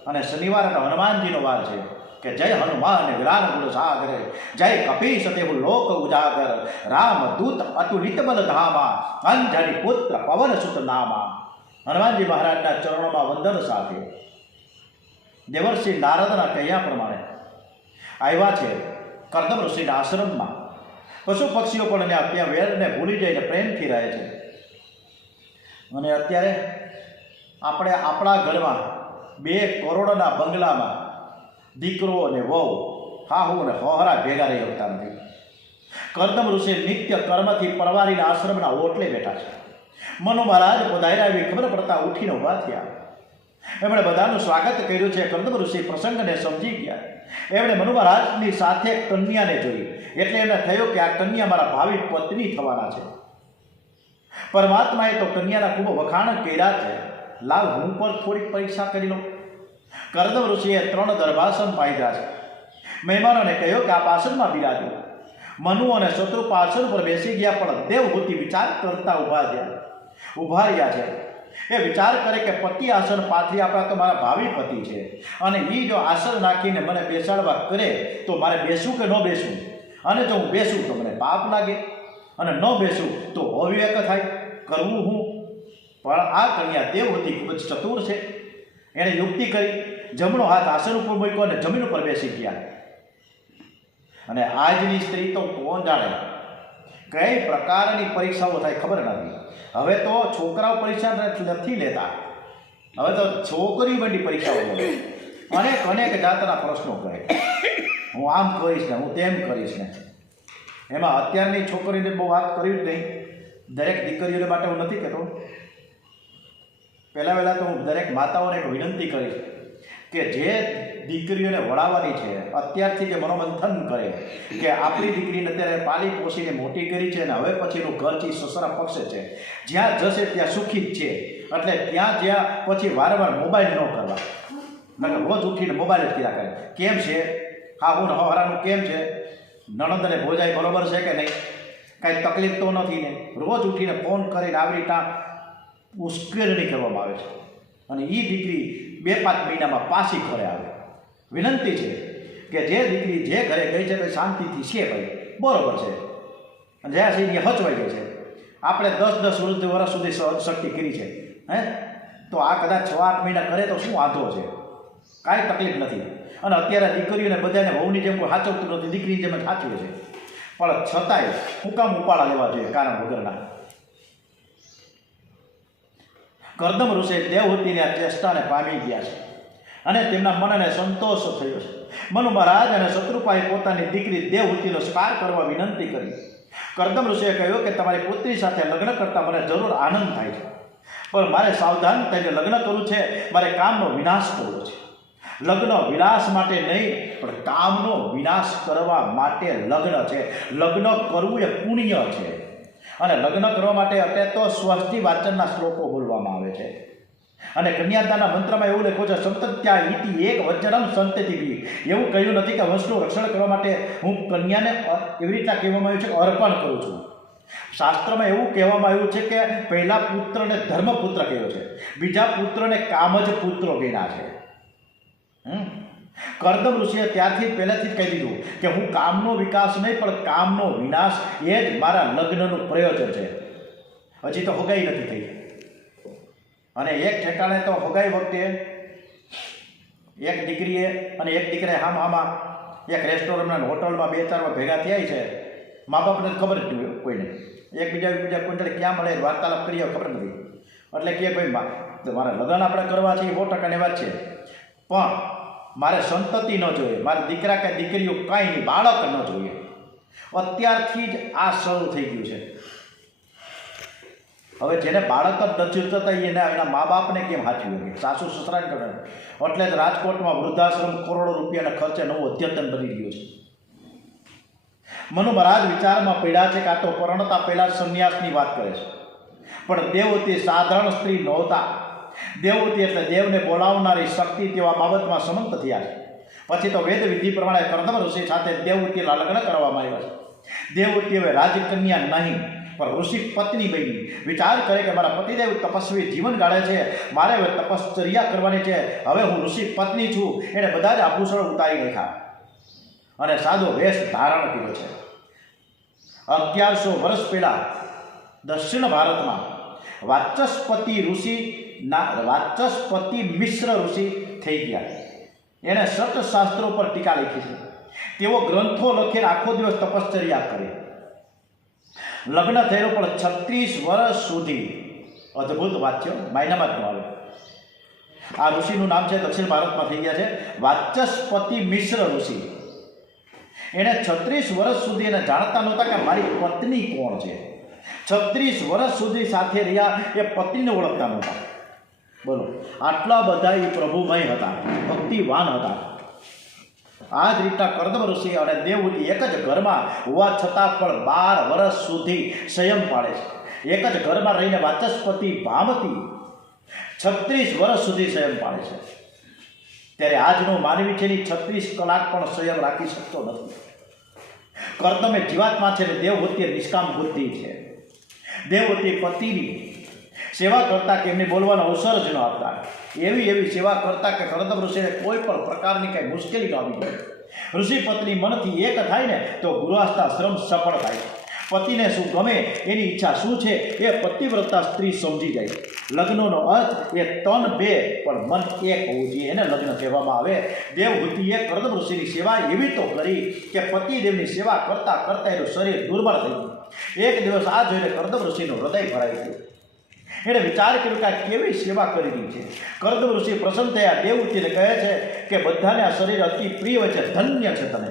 અને શનિવાર અને હનુમાનજીનો વાર છે કે જય હનુમાન જ્ઞાન ગુણ સાગર, જય કપીશ તેહુ લોક ઉજાગર, રામ દૂત અતુલિત બલ ધામા, અંજની પુત્ર પવન સુત નામા. હનુમાનજી મહારાજના ચરણોમાં વંદન સાથે દેવર્ષિ નારદના કહ્યા પ્રમાણે આવ્યા છે કરદમ ઋષિના આશ્રમમાં. પશુ પક્ષીઓ પણ ત્યાં વેરને ભૂલી જઈને પ્રેમથી રહે છે. અને અત્યારે આપણે આપણા ઘરમાં 2 કરોડના બંગલામાં દીકરો અને વહુ, હાહુ અને હોહરા ભેગા રહી શકતા નથી. કરદમ ઋષિ નિત્ય કર્મથી પરવારીના આશ્રમના ઓટલે બેઠા છે. મનુ મહારાજ પધાર્યા એવી ખબર પડતા ઉઠીને ઊભા થયા. એમણે બધાનું સ્વાગત કર્યું છે. કરદમ ઋષિ પ્રસંગને સમજી ગયા. એમણે મનુ મહારાજની સાથે કન્યાને જોઈ એટલે એમને થયું કે આ કન્યા મારા ભાવિ પત્ની થવાના છે. પરમાત્માએ તો કન્યાના ખૂબ વખાણ કર્યા છે. લાવ હું પણ થોડીક પરીક્ષા કરી લઉં. કરદમ ઋષિએ 3 દર્ભાસન પાથર્યા છે. મહેમાનોને કહ્યું કે આ આસનમાં બિરાજો. મનુ અને શત્રુપા આસન પર બેસી ગયા પણ દેવહૂતિ વિચાર કરતા ઊભા રહ્યા છે. એ વિચાર કરે કે પતિ આસન પાથરી આપ્યા તો મારા ભાવિ પતિ છે અને એ જો આસન નાખીને મને બેસાડવા કરે તો મારે બેસવું કે ન બેસવું? અને જો હું બેસું તો મને પાપ લાગે અને ન બેસું તો અવિવેક થાય. કરવું હું? પણ આ કન્યા દેવહૂતિ ખૂબ જ ચતુર છે. એણે યુક્તિ કરી, જમણો હાથ આસન ઉપર મૂક્યો અને જમીન ઉપર બેસી ગયા. અને આજની સ્ત્રી તો કોણ જાણે કઈ પ્રકારની પરીક્ષાઓ થાય ખબર નથી. હવે તો છોકરાઓ પરીક્ષા નથી લેતા, હવે તો છોકરીઓ બધી પરીક્ષાઓ લે. અનેક જાતના પ્રશ્નો કરે, હું આમ કરીશ ને, હું તેમ કરીશ ને. એમાં અત્યારની છોકરીને બહુ વાત કર્યું જ નહીં. દરેક દીકરીઓને માટે હું નથી કહેતો. પહેલાં તો હું દરેક માતાઓને એક વિનંતી કરીશ કે જે દીકરીઓને વળાવવાની છે અત્યારથી જે મનોમંથન કરે કે આપણી દીકરીને અત્યારે પાલી પોસીને મોટી કરી છે અને હવે પછીનું ઘરથી સસરા પક્ષે છે, જ્યાં જશે ત્યાં સુખી જ છે. એટલે જ્યાં પછી વારંવાર મોબાઈલ ન કરવા, નકર રોજ ઉઠીને મોબાઈલ જ કર્યા કરે. કેમ છે હાહું ને હવારાનું, કેમ છે નણંદ અને ભોજાઈ બરોબર છે કે નહીં, કાંઈ તકલીફ તો નથી ને. રોજ ઉઠીને ફોન કરીને આવી રીતના ઉશ્કેરણી કરવામાં આવે છે અને એ દીકરી 2-5 મહિનામાં પાછી ઘરે આવે. વિનંતી છે કે જે દીકરી જે ઘરે ગઈ છે તો શાંતિથી છે ભાઈ, બરોબર છે, અને જ્યાં છે એ હચવાઈ ગઈ છે. આપણે 10-10 વર્ષ સુધી શક્તિ કરી છે, તો આ કદાચ 6-8 મહિના કરે તો શું વાંધો છે, કાંઈ તકલીફ નથી. અને અત્યારે દીકરીઓને બધાને વહુની જેમ કોઈ સાચવતું નથી, દીકરીની જેમ સાચવે છે. પણ છતાંય હું કામ ઉપાડા લેવા જોઈએ કારણ વગરના. કરદમ ઋષિ દેવહૂતિની આ ચેષ્ટાને પામી ગયા છે અને તેમના મનને સંતોષ થયો છે. મનુ મહારાજ અને શત્રુપાએ પોતાની દીકરી દેવહૂતિનો સ્વીકાર કરવા વિનંતી કરી. કરદમ ઋષિએ કહ્યું કે તમારી પુત્રી સાથે લગ્ન કરતાં મને જરૂર આનંદ થાય છે, પણ મારે સાવધાન થઈને લગ્ન કરવું છે. મારે કામનો વિનાશ કરવો છે. લગ્ન વિલાસ માટે નહીં, પણ કામનો વિનાશ કરવા માટે લગ્ન છે. લગ્ન કરવું એ પુણ્ય છે. અને લગ્ન કરવા માટે અત્યારે તો સ્વસ્તિ વાચનના શ્લોકો બોલવામાં આવે છે. અને કન્યાદાનના મંત્રમાં એવું લખ્યું છે, સંતત્યા ઇતિ એક વચનમ સંતતિ. એવું કહ્યું નથી કે વંશનું રક્ષણ કરવા માટે હું કન્યાને એવી રીતના કહેવામાં આવ્યું છે કે અર્પણ કરું છું. શાસ્ત્રમાં એવું કહેવામાં આવ્યું છે કે પહેલા પુત્રને ધર્મપુત્ર કહ્યો છે, બીજા પુત્રને કામજ પુત્ર ગણ્યા છે. કરદમ ઋષિએ ત્યારથી પહેલાથી જ કહી દીધું કે હું કામનો વિકાસ નહીં, પણ કામનો વિનાશ એ જ મારા લગ્નનું પ્રયોજન છે. હજી તો હગાઈ નથી થઈ. અને એક ઠેકાણે તો હગાઈ વખતે એક દીકરીએ અને એક દીકરાએ હામાં એક રેસ્ટોરન્ટમાં હોટલમાં 2-4 વાર ભેગા થયા છે. મા બાપને ખબર જ નહીં કોઈને, એકબીજા કોઈ ક્યાં મળે વાર્તાલાપ કરીએ ખબર નથી. એટલે કે ભાઈ મારા લગ્ન આપણે કરવા છે એ 100%ની વાત છે, પણ મારે સંતતિ ન જોઈએ, મારા દીકરા કે દીકરીઓ કાંઈ નહીં, બાળક ન જોઈએ. અત્યારથી જ આ શરૂ થઈ ગયું છે. હવે જેને બાળક જ નથી થતા એના મા બાપને કેમ સાચવી શકે, સાસુ સસરાને કરે. એટલે જ રાજકોટમાં વૃદ્ધાશ્રમ કરોડો રૂપિયાના ખર્ચે નવું અદ્યતન બની ગયું છે. મનુ મહારાજ વિચારમાં પડ્યા છે કે આ તો પરણતા પહેલા સંન્યાસની વાત કરે છે, પણ દેવહૂતિ સાધારણ સ્ત્રી નહોતા. દેવહૂતિ એટલે દેવને બોલાવનારી શક્તિ, તેવા બાબતમાં સંમત થયા છે. પછી તો વેદ વિધિ પ્રમાણે કરદમ ઋષિ સાથે દેવહૂતિના લગ્ન કરવામાં આવ્યા છે. દેવહૂતિ હવે રાજકન્યા નહીં, પણ ઋષિ પત્ની બની. વિચાર કરે કે મારા પતિદેવ તપસ્વી જીવન ગાળે છે, મારે હવે તપશ્ચર્યા કરવાની છે. હવે હું ઋષિ પત્ની છું. એણે બધા જ આભૂષણો ઉતારી નાખ્યા અને સાદો વેશ ધારણ કર્યો છે. 1100 વર્ષ પહેલાં દક્ષિણ ભારતમાં વાચસ્પતિ મિશ્ર ઋષિ થઈ ગયા. એણે સટશાસ્ત્રો પર ટીકા લખી છે. તેઓ ગ્રંથો લખીને આખો દિવસ તપશ્ચર્યા કરે. લગ્ન થયેલું પણ 36 વર્ષ સુધી. અદ્ભુત વાત છે, માયનામાં જ ન આવે. આ ઋષિનું નામ છે, દક્ષિણ ભારતમાં થઈ ગયા છે વાચસ્પતિ મિશ્ર ઋષિ. એણે 36 વર્ષ સુધી એને જાણતા નહોતા કે મારી પત્ની કોણ છે. 36 વર્ષ સુધી સાથે રહ્યા, એ પત્નીને ઓળખતા નહોતા. બોલો, આટલા બધા એ પ્રભુમય હતા, ભક્તિવાન હતા. આ જ રીતના કરદમ ઋષિ અને દેવહૂતિ એક જ ઘરમાં હોવા છતાં પણ 12 વર્ષ સુધી સંયમ પાળે છે. એક જ ઘરમાં રહીને વાચસ્પતિ ભામતી 36 વર્ષ સુધી સંયમ પાળે છે. ત્યારે આજનો માનવી છે 36 કલાક પણ સંયમ રાખી શકતો નથી. કરદમ એ જીવાત્મા છે, દેવહૂતિ નિષ્કામ બુદ્ધિ છે. દેવહૂતિ પતિની સેવા કરતા કે એમને બોલવાનો અવસર જ ન આપતા. એવી સેવા કરતા કે કરદમ ઋષિને કોઈ પણ પ્રકારની કંઈ મુશ્કેલી ન આવી જાય. ઋષિ પત્ની મનથી એક થાય ને તો ગૃહસ્થાશ્રમ સફળ થાય. પતિને શું ગમે, એની ઈચ્છા શું છે, એ પતિવ્રતા સ્ત્રી સમજી જાય. લગ્નનો અર્થ એ તન બે પણ મન એક હોવું જોઈએ, એને લગ્ન કહેવામાં આવે. દેવહૂતિએ કરદમ ઋષિની સેવા એવી તો કરી કે પતિદેવની સેવા કરતાં કરતાં એનું શરીર દુર્બળ થઈ ગયું. એક દિવસ આ જોઈને કરદમ ઋષિનું હૃદય ભરાઈ ગયું. એણે વિચાર કર્યો કે આ કેવી સેવા કરી રહી છે. કરદમ ઋષિ પ્રસન્ન થયા. દેવહૂતિને કહે છે કે બધાને આ શરીર અતિ પ્રિય હોય છે, ધન્ય છે તને.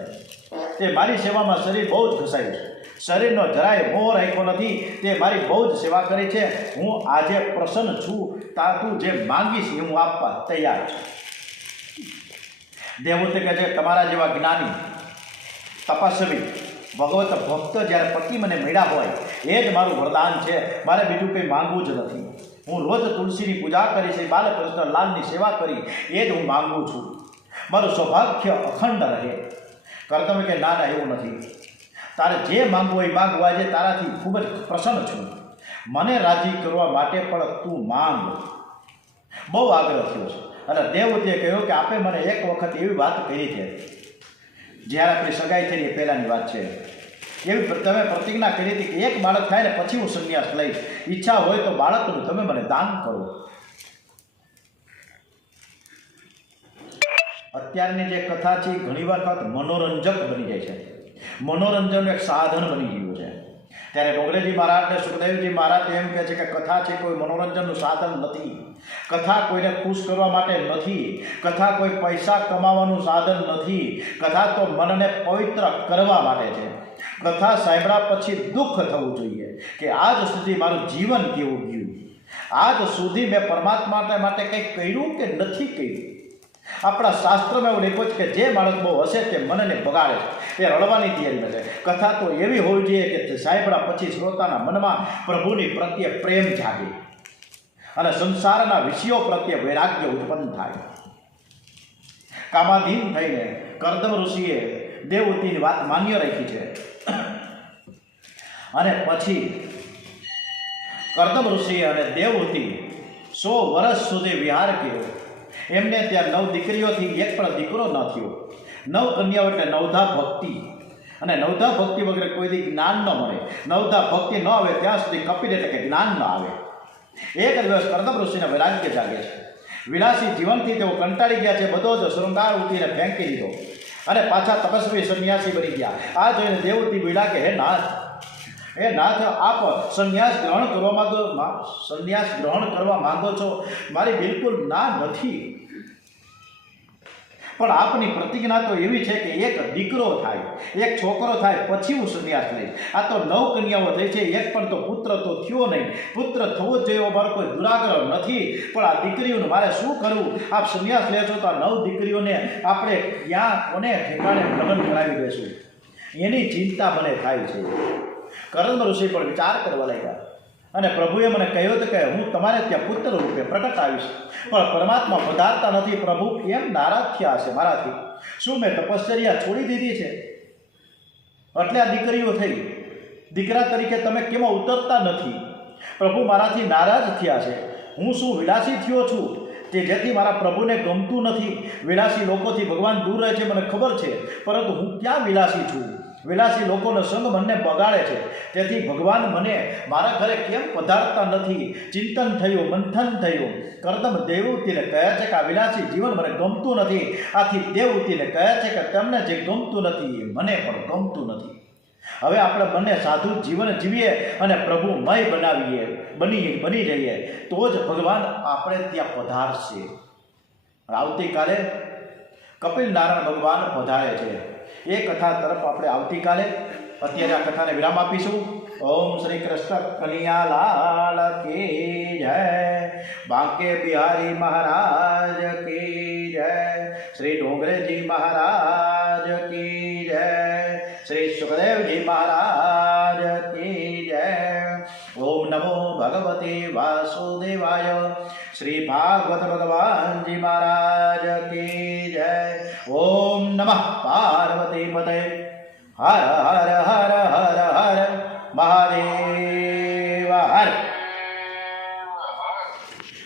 તે મારી સેવામાં શરીર બહુ જ ઘસાયું છે, શરીરનો જરાય મોહ રાખ્યો નથી, તે મારી બહુ જ સેવા કરી છે. હું આજે પ્રસન્ન છું, તું જે માંગીશ એ હું આપવા તૈયાર છું. દેવહૂતિ કહે છે તમારા જેવા જ્ઞાની તપસ્વી ભગવત ભક્ત જ્યારે પતિ મને મળ્યા હોય એ જ મારું વરદાન છે. મારે બીજું કંઈ માંગવું જ નથી. હું રોજ તુલસીની પૂજા કરી છે, બાલકૃષ્ણ લાલની સેવા કરી, એ જ હું માંગુ છું. મારું સૌભાગ્ય અખંડ રહે. કરદમ કે ના ના એવું નથી, તારે જે માંગવું હોય માંગવું. આજે તારાથી ખૂબ જ પ્રસન્ન છું, મને રાજી કરવા માટે પણ તું માંગ. બહુ આગ્રહ થયો છે. અને દેવહૂતિએ કહ્યું કે આપે મને એક વખત એવી વાત કરી છે, જ્યારે આપણી સગાઈ થઈ એ પહેલાંની વાત છે, એવી તમે પ્રતિજ્ઞા કરી હતી કે એક બાળક થાય ને પછી હું સંન્યાસ લઈશ. ઈચ્છા હોય તો બાળકનું તમે મને દાન કરો. અત્યારની જે કથા છે એ ઘણી વખત મનોરંજક બની જાય છે, મનોરંજનનું એક સાધન બની ગયું છે. ત્યારે ડોંગરેજી મહારાજ અને સુખદેવજી મહારાજ એમ કહે છે કે કથા છે કોઈ મનોરંજનનું સાધન નથી. કથા કોઈને ખુશ કરવા માટે નથી, કથા કોઈ પૈસા કમાવાનું સાધન નથી. કથા તો મનને પવિત્ર કરવા માટે છે. કથા સાંભળ્યા પછી દુઃખ થવું જોઈએ કે આજ સુધી મારું જીવન કેવું ગયું, આજ સુધી મેં પરમાત્મા માટે કંઈક કર્યું કે નથી કર્યું. આપણા શાસ્ત્રમાં એવું લખ્યું છે કે જે માણસ બહુ હશે તે મનને બગાડે છે, તે રડવાની તૈયારી છે. કથા તો એવી હોવી જોઈએ કે સાંભળ્યા પછી શ્રોતાના મનમાં પ્રભુની પ્રત્યે પ્રેમ જાગે અને સંસારના વિષયો પ્રત્યે વૈરાગ્ય ઉત્પન્ન થાય. કામાધીન થઈને કરદમ ઋષિએ દેવહૂતિની વાત માન્ય રાખી છે. અને પછી કરદમ ઋષિ અને દેવહૂતિ 100 વર્ષ સુધી વિહાર કર્યો. એમને ત્યાં 9 દીકરીઓથી એક પણ દીકરો ન થયો. 9 કન્યાઓ એટલે નવધા ભક્તિ, અને નવધા ભક્તિ વગેરે કોઈ દી જ્ઞાન ન મળે. નવધા ભક્તિ ન આવે ત્યાં સુધી કપિલ એટલે કે જ્ઞાન ન આવે. એક દિવસ કરદમ ઋષિને વૈરાગ્ય જાગે છે. વિલાસી જીવનથી તેઓ કંટાળી ગયા છે. બધો જ શૃંગાર ઉઠીને ફેંકી દીધો અને પાછા તપસ્વી સંન્યાસી બની ગયા. આ જોઈને દેવહૂતિ બોલ્યા કે હે નાથ, આપ સંન્યાસ ગ્રહણ કરવા માંગો છો? મારી બિલકુલ ના નથી, પણ આપની પ્રતિજ્ઞા તો એવી છે કે એક દીકરો થાય, એક છોકરો થાય પછી હું સંન્યાસ લઈશ. આ તો 9 કન્યાઓ થઈ છે, એક પણ તો પુત્ર તો થયો નહીં. પુત્ર થવો જ જોઈએ મારો કોઈ દુરાગ્રહ નથી, પણ આ દીકરીઓને મારે શું કરવું? આપ સંન્યાસ લેશો તો આ 9 દીકરીઓને આપણે ક્યાં કોને ઠેકાણે લગ્ન કરાવી દઈશું, એની ચિંતા મને થાય છે. કરદમ ઋષિ પણ વિચાર કરવા લાગ્યા અને પ્રભુએ મને કહ્યું હતું કે હું તમારે ત્યાં પુત્ર રૂપે પ્રકટ આવીશ, પણ પરમાત્મા પધારતા નથી. પ્રભુ કેમ નારાજ થયા હશે મારાથી? શું મેં તપશ્ચર્યા છોડી દીધી છે એટલે આ દીકરીઓ થઈ? દીકરા તરીકે તમે કેમ ઉતરતા નથી? પ્રભુ મારાથી નારાજ થયા છે. હું શું વિલાસી થયો છું કે જેથી મારા પ્રભુને ગમતું નથી? વિલાસી લોકોથી ભગવાન દૂર રહે છે મને ખબર છે, પરંતુ હું ક્યાં વિલાસી છું? વિલાસી લોકોનો સંગ મને બગાડે છે. તેથી ભગવાન મને મારા ઘરે કેમ પધારતા નથી? ચિંતન થયું, મંથન થયું. કરદમ દેવહૂતિને કહે છે કે આ વિલાસી જીવન મને ગમતું નથી. આથી દેવહૂતિને કહે છે કે તમને જે ગમતું નથી એ મને પણ ગમતું નથી. હવે આપણે બંને સાધુ જીવન જીવીએ અને પ્રભુમય બની રહીએ તો જ ભગવાન આપણે ત્યાં પધારશે. આવતીકાલે કપિલ નારાયણ ભગવાન પધારે છે. એ કથા તરફ આપણે આવતીકાલે, અત્યારે આ કથાને વિરામ આપીશું. ઓમ શ્રી કૃષ્ણ કનૈયાલાલ કી જય, બાંકે બિહારી મહારાજ કી જય, શ્રી ડોંગરેજી મહારાજ કી જય, શ્રી સુખદેવજી મહારાજ કી જય. ઓમ નમો ભગવતે વાસુદેવાય, શ્રી ભાગવત ભગવાનજી મહારાજ કી જય. ઓમ નમઃ પાર્વતી પતય. હર હર હર હર હર મહાદેવ.